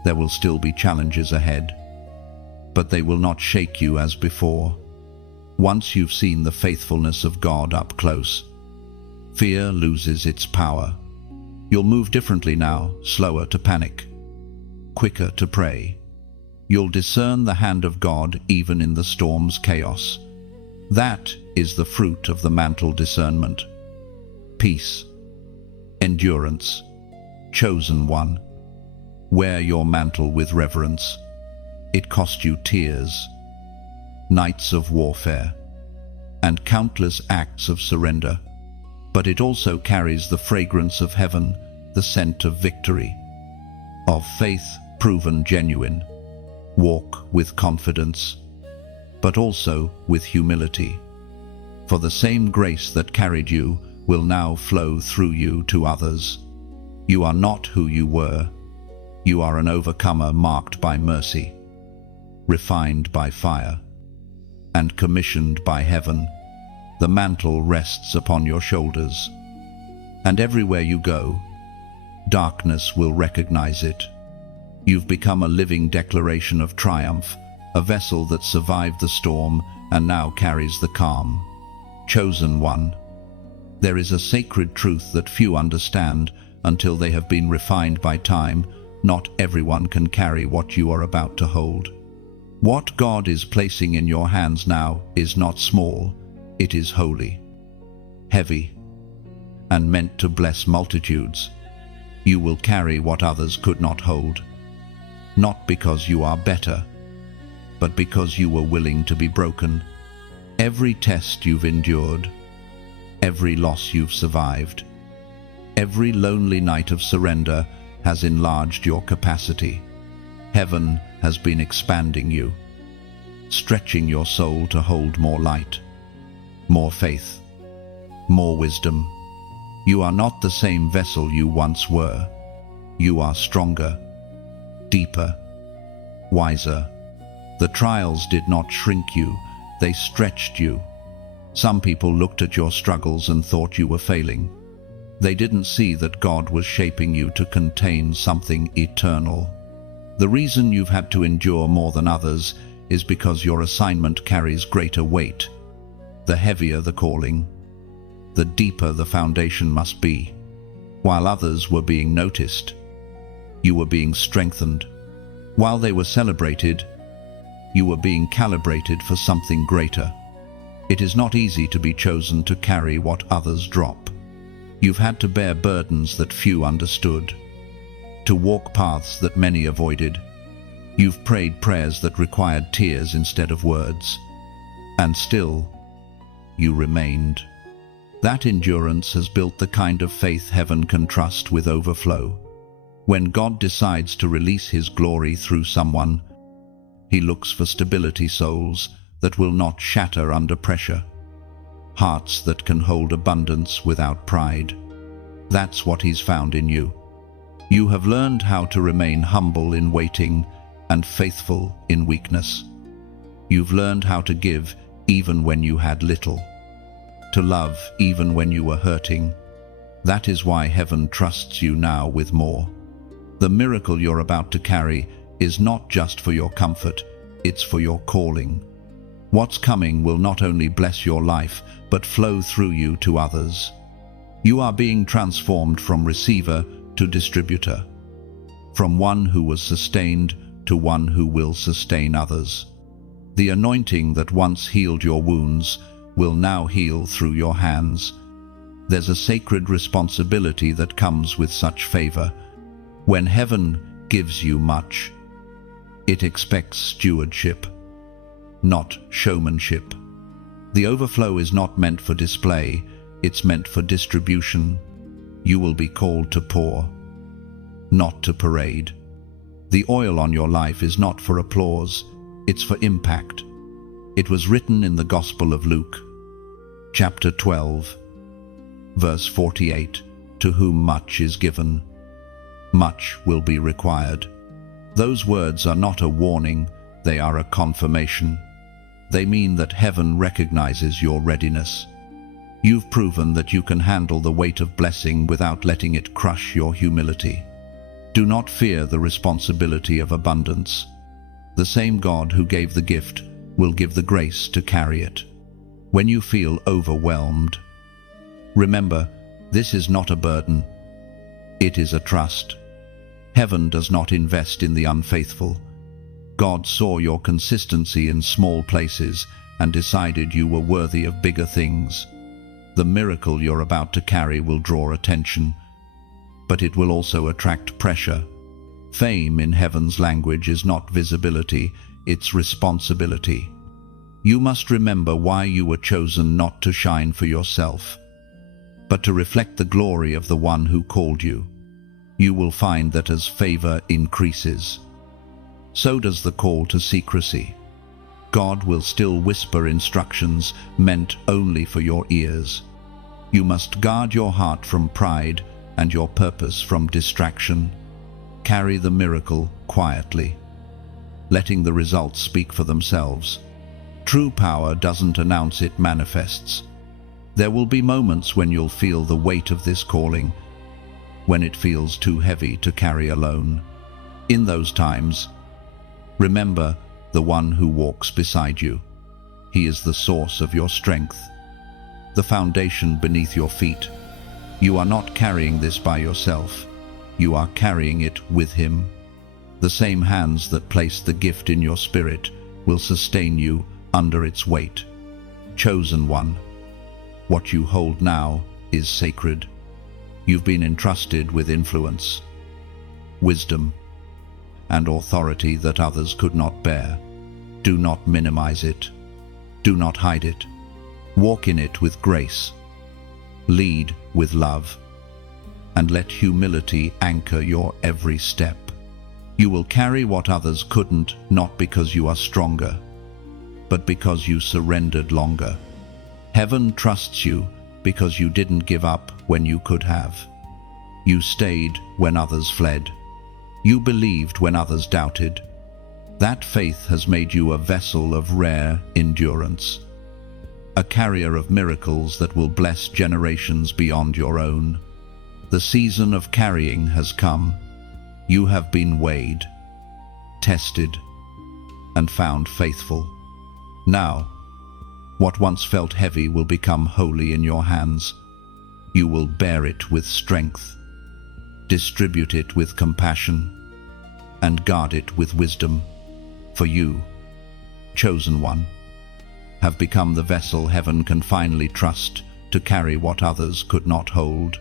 There will still be challenges ahead, but they will not shake you as before. Once you've seen the faithfulness of God up close, fear loses its power. You'll move differently now, slower to panic, quicker to pray. You'll discern the hand of God even in the storm's chaos. That is the fruit of the mantle discernment. Peace, endurance, chosen one. Wear your mantle with reverence. It cost you tears, nights of warfare, and countless acts of surrender, but it also carries the fragrance of heaven, the scent of victory, of faith proven genuine. Walk with confidence, but also with humility, for the same grace that carried you will now flow through you to others. You are not who you were. You are an overcomer marked by mercy, refined by fire, and commissioned by heaven. The mantle rests upon your shoulders, and everywhere you go, darkness will recognize it. You've become a living declaration of triumph, a vessel that survived the storm and now carries the calm. Chosen one. There is a sacred truth that few understand until they have been refined by time. Not everyone can carry what you are about to hold. What God is placing in your hands now is not small, it is holy, heavy, and meant to bless multitudes. You will carry what others could not hold, not because you are better, but because you were willing to be broken. Every test you've endured, every loss you've survived, every lonely night of surrender has enlarged your capacity. Heaven has been expanding you, stretching your soul to hold more light, more faith, more wisdom. You are not the same vessel you once were. You are stronger, deeper, wiser. The trials did not shrink you, they stretched you. Some people looked at your struggles and thought you were failing. They didn't see that God was shaping you to contain something eternal. The reason you've had to endure more than others is because your assignment carries greater weight. The heavier the calling, the deeper the foundation must be. While others were being noticed, you were being strengthened. While they were celebrated, you were being calibrated for something greater. It is not easy to be chosen to carry what others drop. You've had to bear burdens that few understood, to walk paths that many avoided. You've prayed prayers that required tears instead of words, and still, you remained. That endurance has built the kind of faith heaven can trust with overflow. When God decides to release His glory through someone, He looks for stability souls that will not shatter under pressure, hearts that can hold abundance without pride. That's what He's found in you. You have learned how to remain humble in waiting and faithful in weakness. You've learned how to give even when you had little, to love even when you were hurting. That is why heaven trusts you now with more. The miracle you're about to carry is not just for your comfort, it's for your calling. What's coming will not only bless your life, but flow through you to others. You are being transformed from receiver to distributor, from one who was sustained to one who will sustain others. The anointing that once healed your wounds will now heal through your hands. There's a sacred responsibility that comes with such favor. When heaven gives you much, it expects stewardship, not showmanship. The overflow is not meant for display, it's meant for distribution. You will be called to pour, not to parade. The oil on your life is not for applause, it's for impact. It was written in the Gospel of Luke, chapter 12, verse 48, "To whom much is given, much will be required." Those words are not a warning, they are a confirmation. They mean that heaven recognizes your readiness. You've proven that you can handle the weight of blessing without letting it crush your humility. Do not fear the responsibility of abundance. The same God who gave the gift will give the grace to carry it. When you feel overwhelmed, remember, this is not a burden. It is a trust. Heaven does not invest in the unfaithful. God saw your consistency in small places and decided you were worthy of bigger things. The miracle you're about to carry will draw attention, but it will also attract pressure. Fame in heaven's language is not visibility, it's responsibility. You must remember why you were chosen, not to shine for yourself, but to reflect the glory of the one who called you. You will find that as favor increases, so does the call to secrecy. God will still whisper instructions meant only for your ears. You must guard your heart from pride and your purpose from distraction. Carry the miracle quietly, letting the results speak for themselves. True power doesn't announce, it manifests. There will be moments when you'll feel the weight of this calling, when it feels too heavy to carry alone. In those times, remember the one who walks beside you. He is the source of your strength, the foundation beneath your feet. You are not carrying this by yourself. You are carrying it with him. The same hands that placed the gift in your spirit will sustain you under its weight. Chosen one, what you hold now is sacred. You've been entrusted with influence, wisdom, and authority that others could not bear. Do not minimize it. Do not hide it. Walk in it with grace. Lead with love, and let humility anchor your every step. You will carry what others couldn't, not because you are stronger, but because you surrendered longer. Heaven trusts you because you didn't give up when you could have. You stayed when others fled. You believed when others doubted. That faith has made you a vessel of rare endurance, a carrier of miracles that will bless generations beyond your own. The season of carrying has come. You have been weighed, tested, and found faithful. Now, what once felt heavy will become holy in your hands. You will bear it with strength, distribute it with compassion, and guard it with wisdom. For you, chosen one, have become the vessel heaven can finally trust to carry what others could not hold.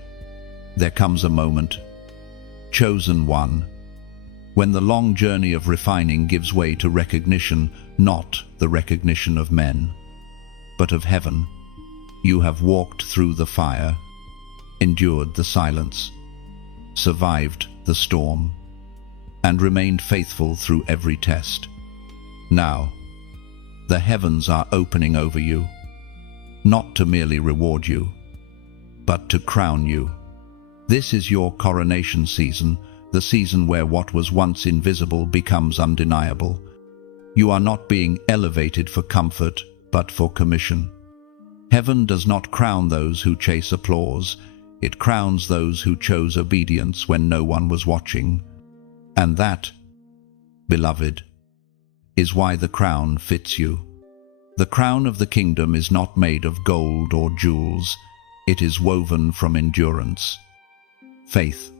There comes a moment, chosen one, when the long journey of refining gives way to recognition, not the recognition of men, but of heaven. You have walked through the fire, endured the silence, survived the storm, and remained faithful through every test. Now, the heavens are opening over you, not to merely reward you, but to crown you. This is your coronation season, the season where what was once invisible becomes undeniable. You are not being elevated for comfort, but for commission. Heaven does not crown those who chase applause. It crowns those who chose obedience when no one was watching. And that, beloved, is why the crown fits you. The crown of the kingdom is not made of gold or jewels. It is woven from endurance, faith,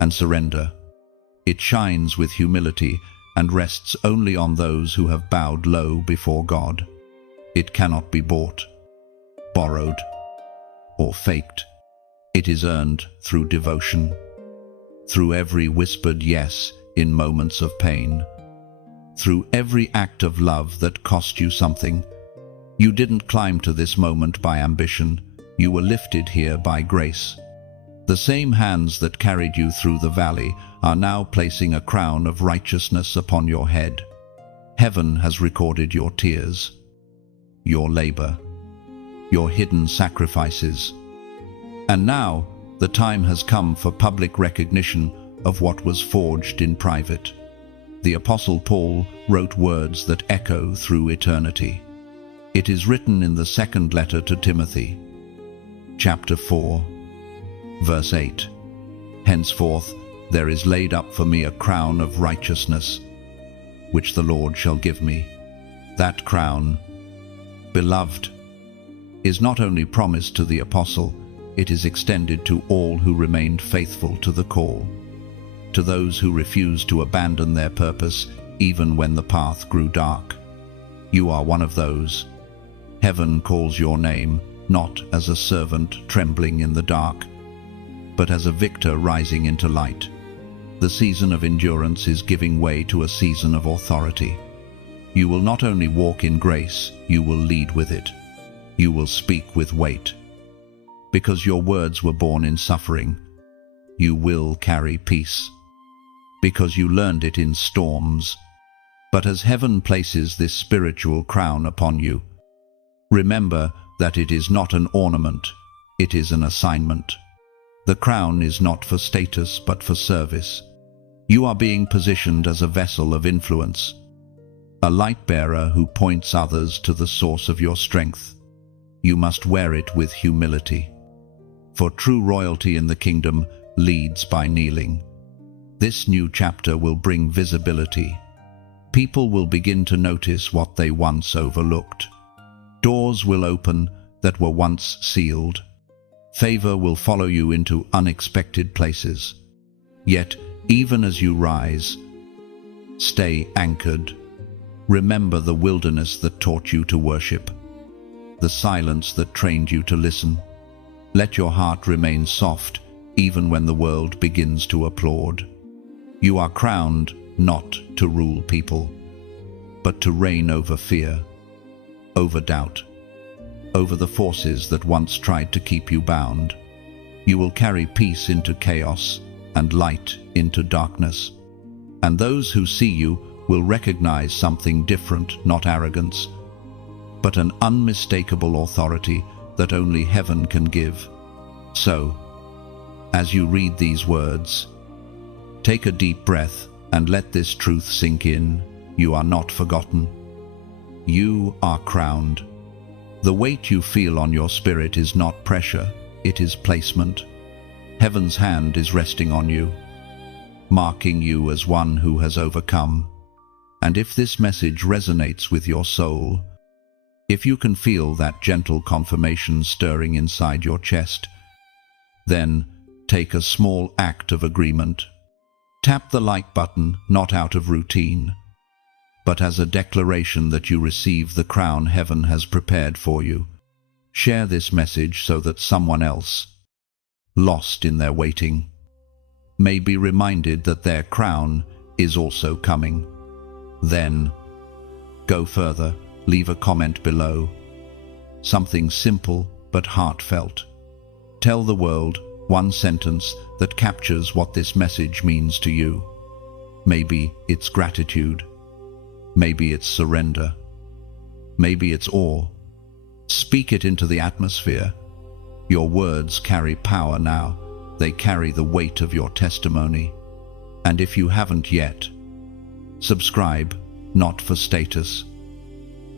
and surrender. It shines with humility and rests only on those who have bowed low before God. It cannot be bought, borrowed, or faked. It is earned through devotion, through every whispered yes in moments of pain, through every act of love that cost you something. You didn't climb to this moment by ambition. You were lifted here by grace. The same hands that carried you through the valley are now placing a crown of righteousness upon your head. Heaven has recorded your tears, your labor, your hidden sacrifices. And now the time has come for public recognition of what was forged in private. The Apostle Paul wrote words that echo through eternity. It is written in the second letter to Timothy, chapter 4, verse 8. Henceforth there is laid up for me a crown of righteousness, which the Lord shall give me. That crown, beloved, is not only promised to the apostle, it is extended to all who remained faithful to the call, to those who refused to abandon their purpose even when the path grew dark. You are one of those. Heaven calls your name, not as a servant trembling in the dark, but as a victor rising into light. The season of endurance is giving way to a season of authority. You will not only walk in grace, you will lead with it. You will speak with weight. Because your words were born in suffering, you will carry peace. Because you learned it in storms. But as heaven places this spiritual crown upon you, remember that it is not an ornament, it is an assignment. The crown is not for status but for service. You are being positioned as a vessel of influence, a light bearer who points others to the source of your strength. You must wear it with humility. For true royalty in the kingdom leads by kneeling. This new chapter will bring visibility. People will begin to notice what they once overlooked. Doors will open that were once sealed. Favor will follow you into unexpected places. Yet, even as you rise, stay anchored. Remember the wilderness that taught you to worship, the silence that trained you to listen. Let your heart remain soft, even when the world begins to applaud. You are crowned not to rule people, but to reign over fear, over doubt, over the forces that once tried to keep you bound. You will carry peace into chaos and light into darkness. And those who see you will recognize something different, not arrogance, but an unmistakable authority that only heaven can give. So, as you read these words, take a deep breath and let this truth sink in. You are not forgotten. You are crowned. The weight you feel on your spirit is not pressure, it is placement. Heaven's hand is resting on you, marking you as one who has overcome. And if this message resonates with your soul, if you can feel that gentle confirmation stirring inside your chest, then take a small act of agreement. Tap the like button, not out of routine, but as a declaration that you receive the crown heaven has prepared for you. Share this message so that someone else, lost in their waiting, may be reminded that their crown is also coming. Then, go further, leave a comment below. Something simple but heartfelt. Tell the world one sentence that captures what this message means to you. Maybe it's gratitude. Maybe it's surrender. Maybe it's awe. Speak it into the atmosphere. Your words carry power now. They carry the weight of your testimony. And if you haven't yet, subscribe, not for status,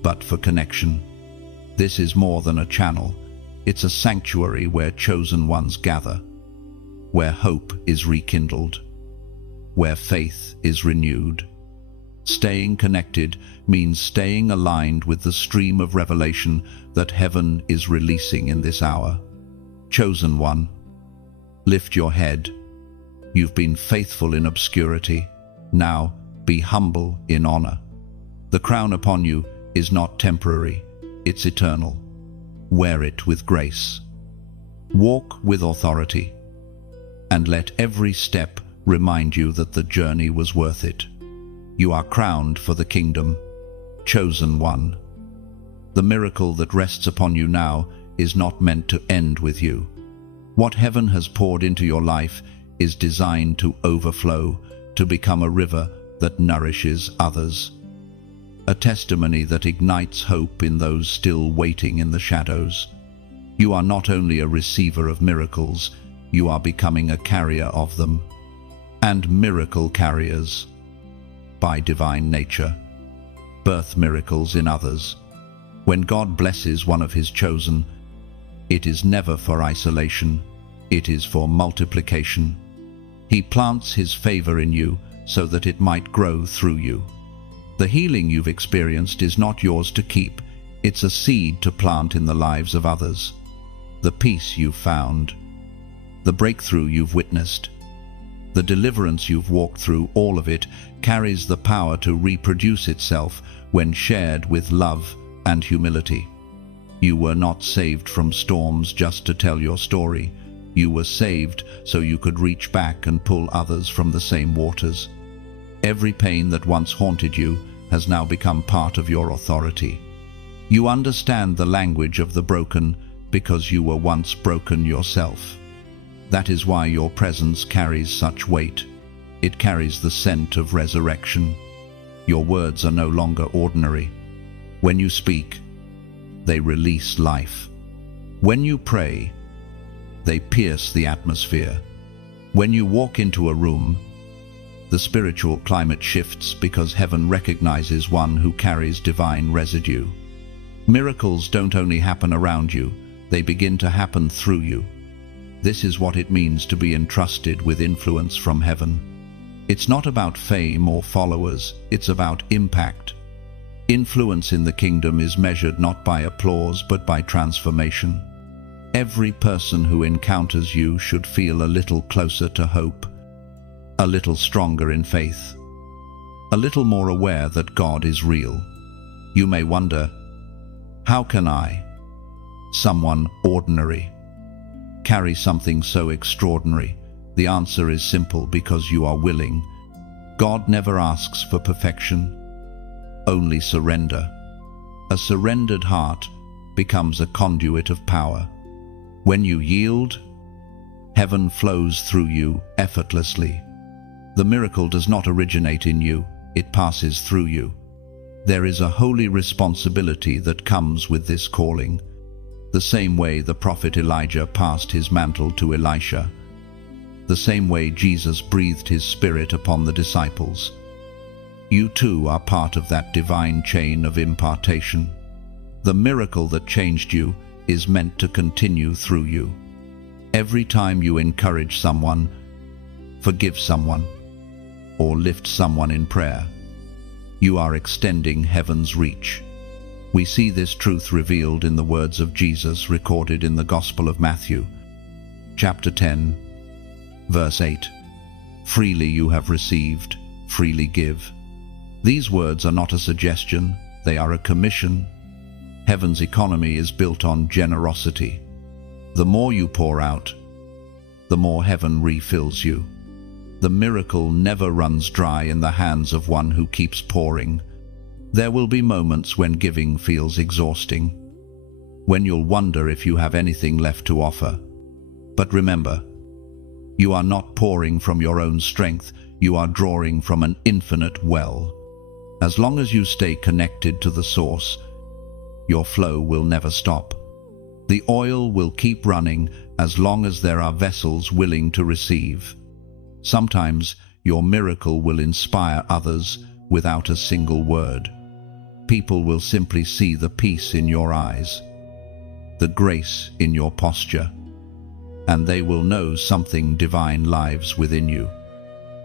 but for connection. This is more than a channel. It's a sanctuary where chosen ones gather, where hope is rekindled, where faith is renewed. Staying connected means staying aligned with the stream of revelation that heaven is releasing in this hour. Chosen one, lift your head. You've been faithful in obscurity. Now be humble in honor. The crown upon you is not temporary, it's eternal. Wear it with grace. Walk with authority. And let every step remind you that the journey was worth it. You are crowned for the kingdom, chosen one. The miracle that rests upon you now is not meant to end with you. What heaven has poured into your life is designed to overflow, to become a river that nourishes others. A testimony that ignites hope in those still waiting in the shadows. You are not only a receiver of miracles, you are becoming a carrier of them. And miracle carriers. by divine nature. Birth miracles in others. When God blesses one of his chosen, it is never for isolation, it is for multiplication. He plants his favor in you so that it might grow through you. The healing you've experienced is not yours to keep, it's a seed to plant in the lives of others. The peace you've found, the breakthrough you've witnessed, the deliverance you've walked through, all of it carries the power to reproduce itself when shared with love and humility. You were not saved from storms just to tell your story. You were saved so you could reach back and pull others from the same waters. Every pain that once haunted you has now become part of your authority. You understand the language of the broken because you were once broken yourself. That is why your presence carries such weight. It carries the scent of resurrection. Your words are no longer ordinary. When you speak, they release life. When you pray, they pierce the atmosphere. When you walk into a room, the spiritual climate shifts because heaven recognizes one who carries divine residue. Miracles don't only happen around you, they begin to happen through you. This is what it means to be entrusted with influence from heaven. It's not about fame or followers, it's about impact. Influence in the kingdom is measured not by applause but by transformation. Every person who encounters you should feel a little closer to hope, a little stronger in faith, a little more aware that God is real. You may wonder, how can I, someone ordinary, carry something so extraordinary? The answer is simple: because you are willing. God never asks for perfection, only surrender. A surrendered heart becomes a conduit of power. When you yield, heaven flows through you effortlessly. The miracle does not originate in you, it passes through you. There is a holy responsibility that comes with this calling. The same way the prophet Elijah passed his mantle to Elisha, the same way Jesus breathed his spirit upon the disciples. You too are part of that divine chain of impartation. The miracle that changed you is meant to continue through you. Every time you encourage someone, forgive someone, or lift someone in prayer, you are extending heaven's reach. We see this truth revealed in the words of Jesus recorded in the Gospel of Matthew, chapter 10, verse 8. Freely you have received, freely give. These words are not a suggestion, they are a commission. Heaven's economy is built on generosity. The more you pour out, the more heaven refills you. The miracle never runs dry in the hands of one who keeps pouring. There will be moments when giving feels exhausting, when you'll wonder if you have anything left to offer. But remember, you are not pouring from your own strength, you are drawing from an infinite well. As long as you stay connected to the source, your flow will never stop. The oil will keep running as long as there are vessels willing to receive. Sometimes your miracle will inspire others without a single word. People will simply see the peace in your eyes, the grace in your posture, and they will know something divine lives within you.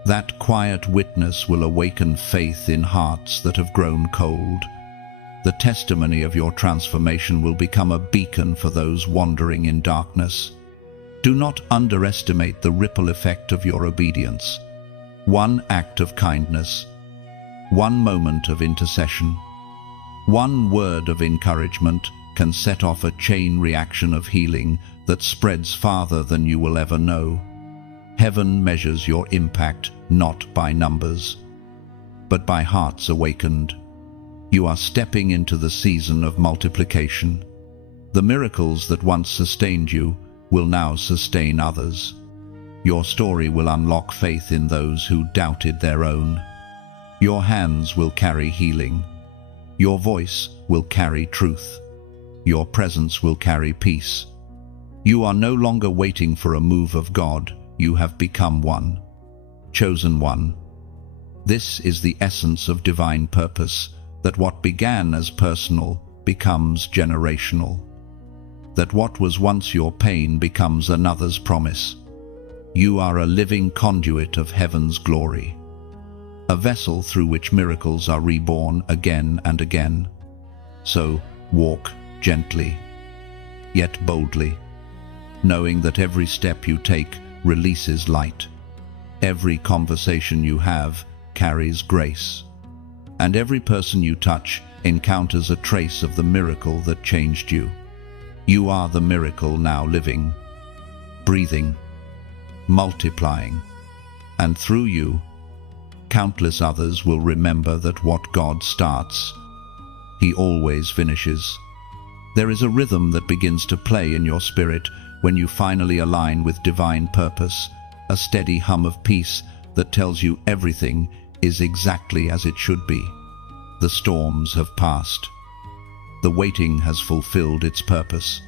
That quiet witness will awaken faith in hearts that have grown cold. The testimony of your transformation will become a beacon for those wandering in darkness. Do not underestimate the ripple effect of your obedience. One act of kindness, one moment of intercession, one word of encouragement can set off a chain reaction of healing that spreads farther than you will ever know. Heaven measures your impact not by numbers, but by hearts awakened. You are stepping into the season of multiplication. The miracles that once sustained you will now sustain others. Your story will unlock faith in those who doubted their own. Your hands will carry healing. Your voice will carry truth. Your presence will carry peace. You are no longer waiting for a move of God. You have become one, chosen one, This is the essence of divine purpose, that what began as personal becomes generational. That what was once your pain becomes another's promise. You are a living conduit of heaven's glory, a vessel through which miracles are reborn again and again. So walk gently, yet boldly, knowing that every step you take releases light. Every conversation you have carries grace, and every person you touch encounters a trace of the miracle that changed you. You are the miracle now living, breathing, multiplying, and through you, countless others will remember that what God starts, He always finishes. There is a rhythm that begins to play in your spirit when you finally align with divine purpose, a steady hum of peace that tells you everything is exactly as it should be. The storms have passed. The waiting has fulfilled its purpose,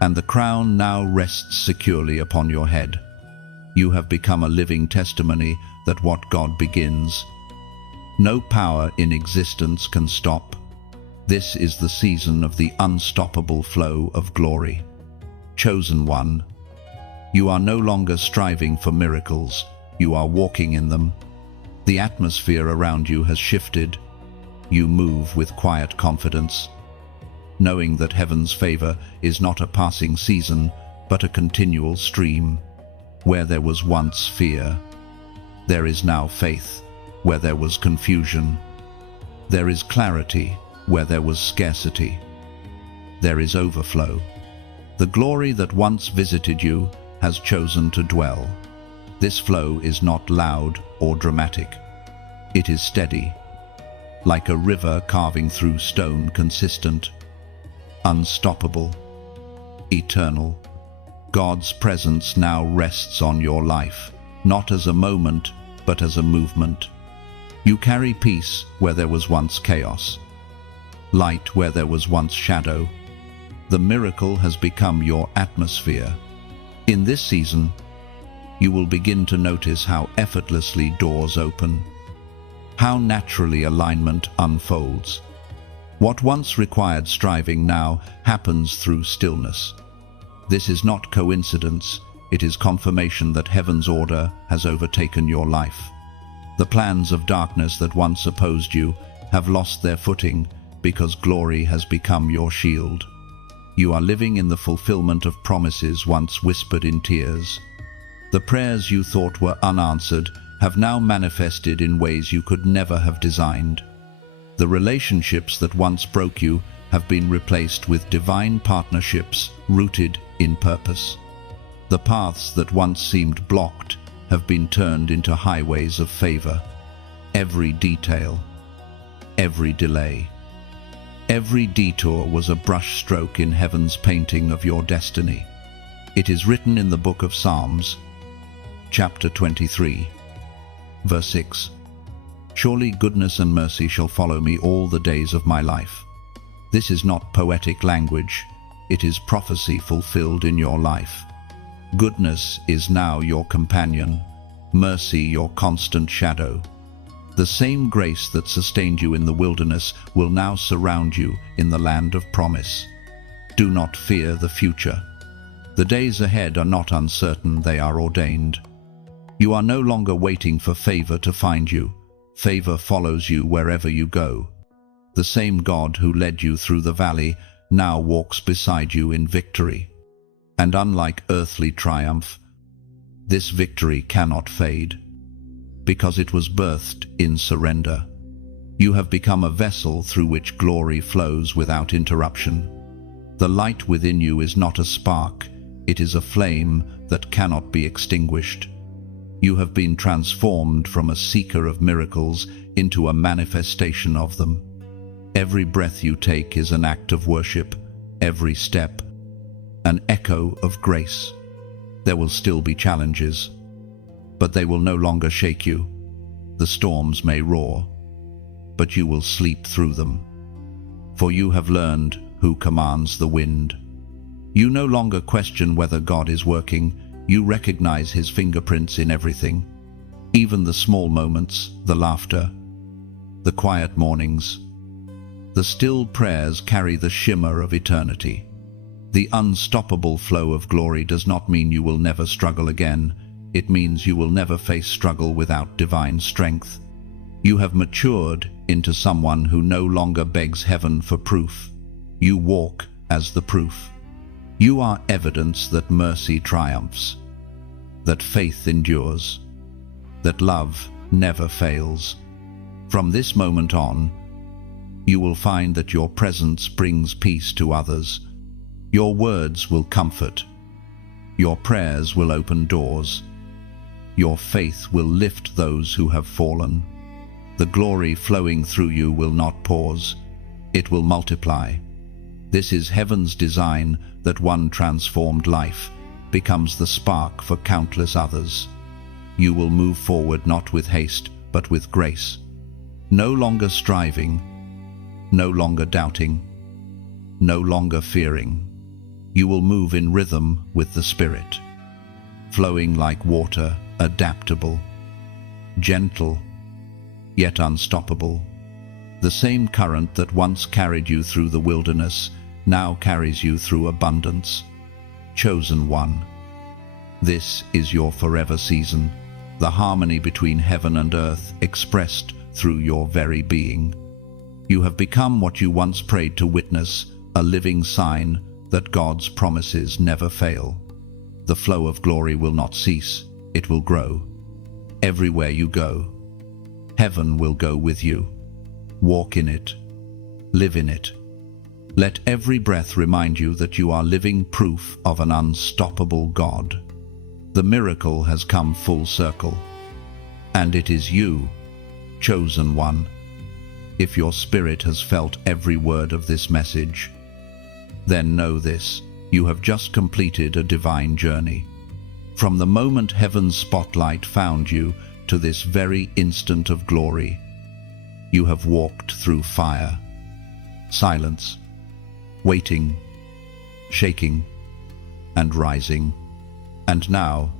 and the crown now rests securely upon your head. You have become a living testimony that what God begins, no power in existence can stop. This is the season of the unstoppable flow of glory. Chosen one, you are no longer striving for miracles, you are walking in them. The atmosphere around you has shifted. You move with quiet confidence, knowing that heaven's favor is not a passing season, but a continual stream. Where there was once fear, there is now faith. Where there was confusion, there is clarity. Where there was scarcity, there is overflow. The glory that once visited you has chosen to dwell. This flow is not loud or dramatic. It is steady, like a river carving through stone, consistent, unstoppable, eternal. God's presence now rests on your life, not as a moment, but as a movement. You carry peace where there was once chaos, light where there was once shadow. The miracle has become your atmosphere. In this season, you will begin to notice how effortlessly doors open, how naturally alignment unfolds. What once required striving now happens through stillness. This is not coincidence, it is confirmation that heaven's order has overtaken your life. The plans of darkness that once opposed you have lost their footing because glory has become your shield. You are living in the fulfillment of promises once whispered in tears. The prayers you thought were unanswered have now manifested in ways you could never have designed. The relationships that once broke you have been replaced with divine partnerships rooted in purpose. The paths that once seemed blocked have been turned into highways of favor. Every detail, every delay, every detour was a brushstroke in heaven's painting of your destiny. It is written in the book of Psalms, chapter 23, verse 6. Surely goodness and mercy shall follow me all the days of my life. This is not poetic language, it is prophecy fulfilled in your life. Goodness is now your companion, mercy your constant shadow. The same grace that sustained you in the wilderness will now surround you in the land of promise. Do not fear the future. The days ahead are not uncertain, they are ordained. You are no longer waiting for favor to find you. Favor follows you wherever you go. The same God who led you through the valley now walks beside you in victory. And unlike earthly triumph, this victory cannot fade, because it was birthed in surrender. You have become a vessel through which glory flows without interruption. The light within you is not a spark, it is a flame that cannot be extinguished. You have been transformed from a seeker of miracles into a manifestation of them. Every breath you take is an act of worship, every step an echo of grace. There will still be challenges, but they will no longer shake you. The storms may roar, but you will sleep through them. For you have learned who commands the wind. You no longer question whether God is working, you recognize His fingerprints in everything. Even the small moments, the laughter, the quiet mornings, the still prayers carry the shimmer of eternity. The unstoppable flow of glory does not mean you will never struggle again. It means you will never face struggle without divine strength. You have matured into someone who no longer begs heaven for proof. You walk as the proof. You are evidence that mercy triumphs, that faith endures, that love never fails. From this moment on, you will find that your presence brings peace to others. Your words will comfort. Your prayers will open doors. Your faith will lift those who have fallen. The glory flowing through you will not pause. It will multiply. This is heaven's design, that one transformed life becomes the spark for countless others. You will move forward not with haste, but with grace. No longer striving, no longer doubting, no longer fearing. You will move in rhythm with the Spirit, flowing like water, adaptable, gentle, yet unstoppable. The same current that once carried you through the wilderness now carries you through abundance. Chosen one, this is your forever season, the harmony between heaven and earth expressed through your very being. You have become what you once prayed to witness, a living sign that God's promises never fail. The flow of glory will not cease, it will grow. Everywhere you go, heaven will go with you. Walk in it. Live in it. Let every breath remind you that you are living proof of an unstoppable God. The miracle has come full circle. And it is you, chosen one. If your spirit has felt every word of this message, then know this: you have just completed a divine journey. From the moment heaven's spotlight found you to this very instant of glory, you have walked through fire, silence, waiting, shaking, and rising. And now,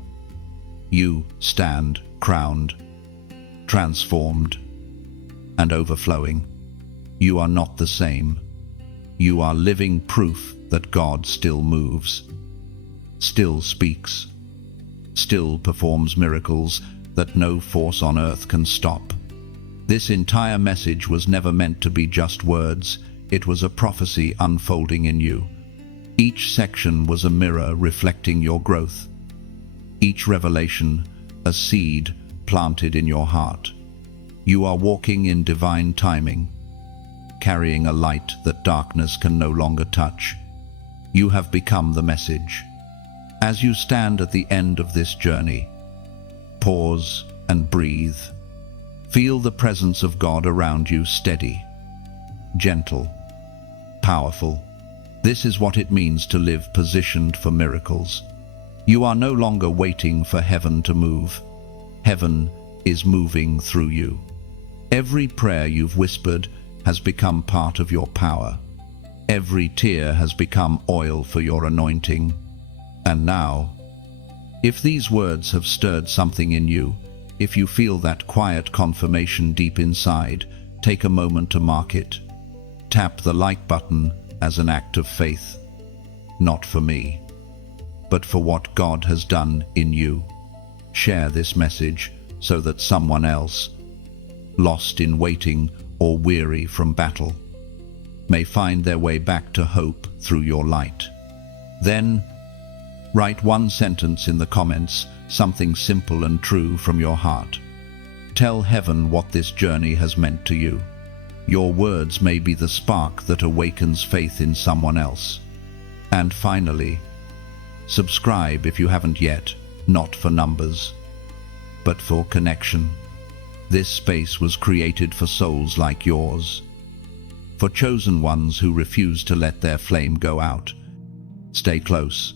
you stand crowned, transformed, and overflowing. You are not the same. You are living proof that God still moves, still speaks, still performs miracles that no force on earth can stop. This entire message was never meant to be just words. It was a prophecy unfolding in you. Each section was a mirror reflecting your growth. Each revelation, a seed planted in your heart. You are walking in divine timing, carrying a light that darkness can no longer touch. You have become the message. As you stand at the end of this journey, pause and breathe. Feel the presence of God around you, steady, gentle, powerful. This is what it means to live positioned for miracles. You are no longer waiting for heaven to move. Heaven is moving through you. Every prayer you've whispered has become part of your power. Every tear has become oil for your anointing. And now, if these words have stirred something in you, if you feel that quiet confirmation deep inside, take a moment to mark it. Tap the like button as an act of faith. Not for me, but for what God has done in you. Share this message so that someone else, lost in waiting or weary from battle, may find their way back to hope through your light. Then, write one sentence in the comments, something simple and true from your heart. Tell heaven what this journey has meant to you. Your words may be the spark that awakens faith in someone else. And finally, subscribe if you haven't yet, not for numbers, but for connection. This space was created for souls like yours, for chosen ones who refuse to let their flame go out. Stay close.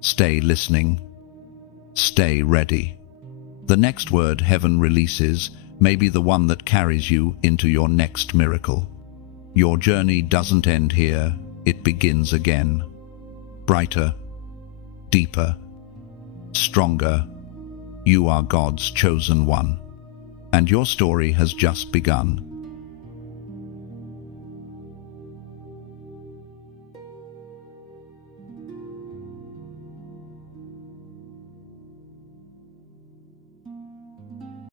Stay listening. Stay ready. The next word heaven releases may be the one that carries you into your next miracle. Your journey doesn't end here, it begins again. Brighter, deeper, stronger, You are God's chosen one. And your story has just begun.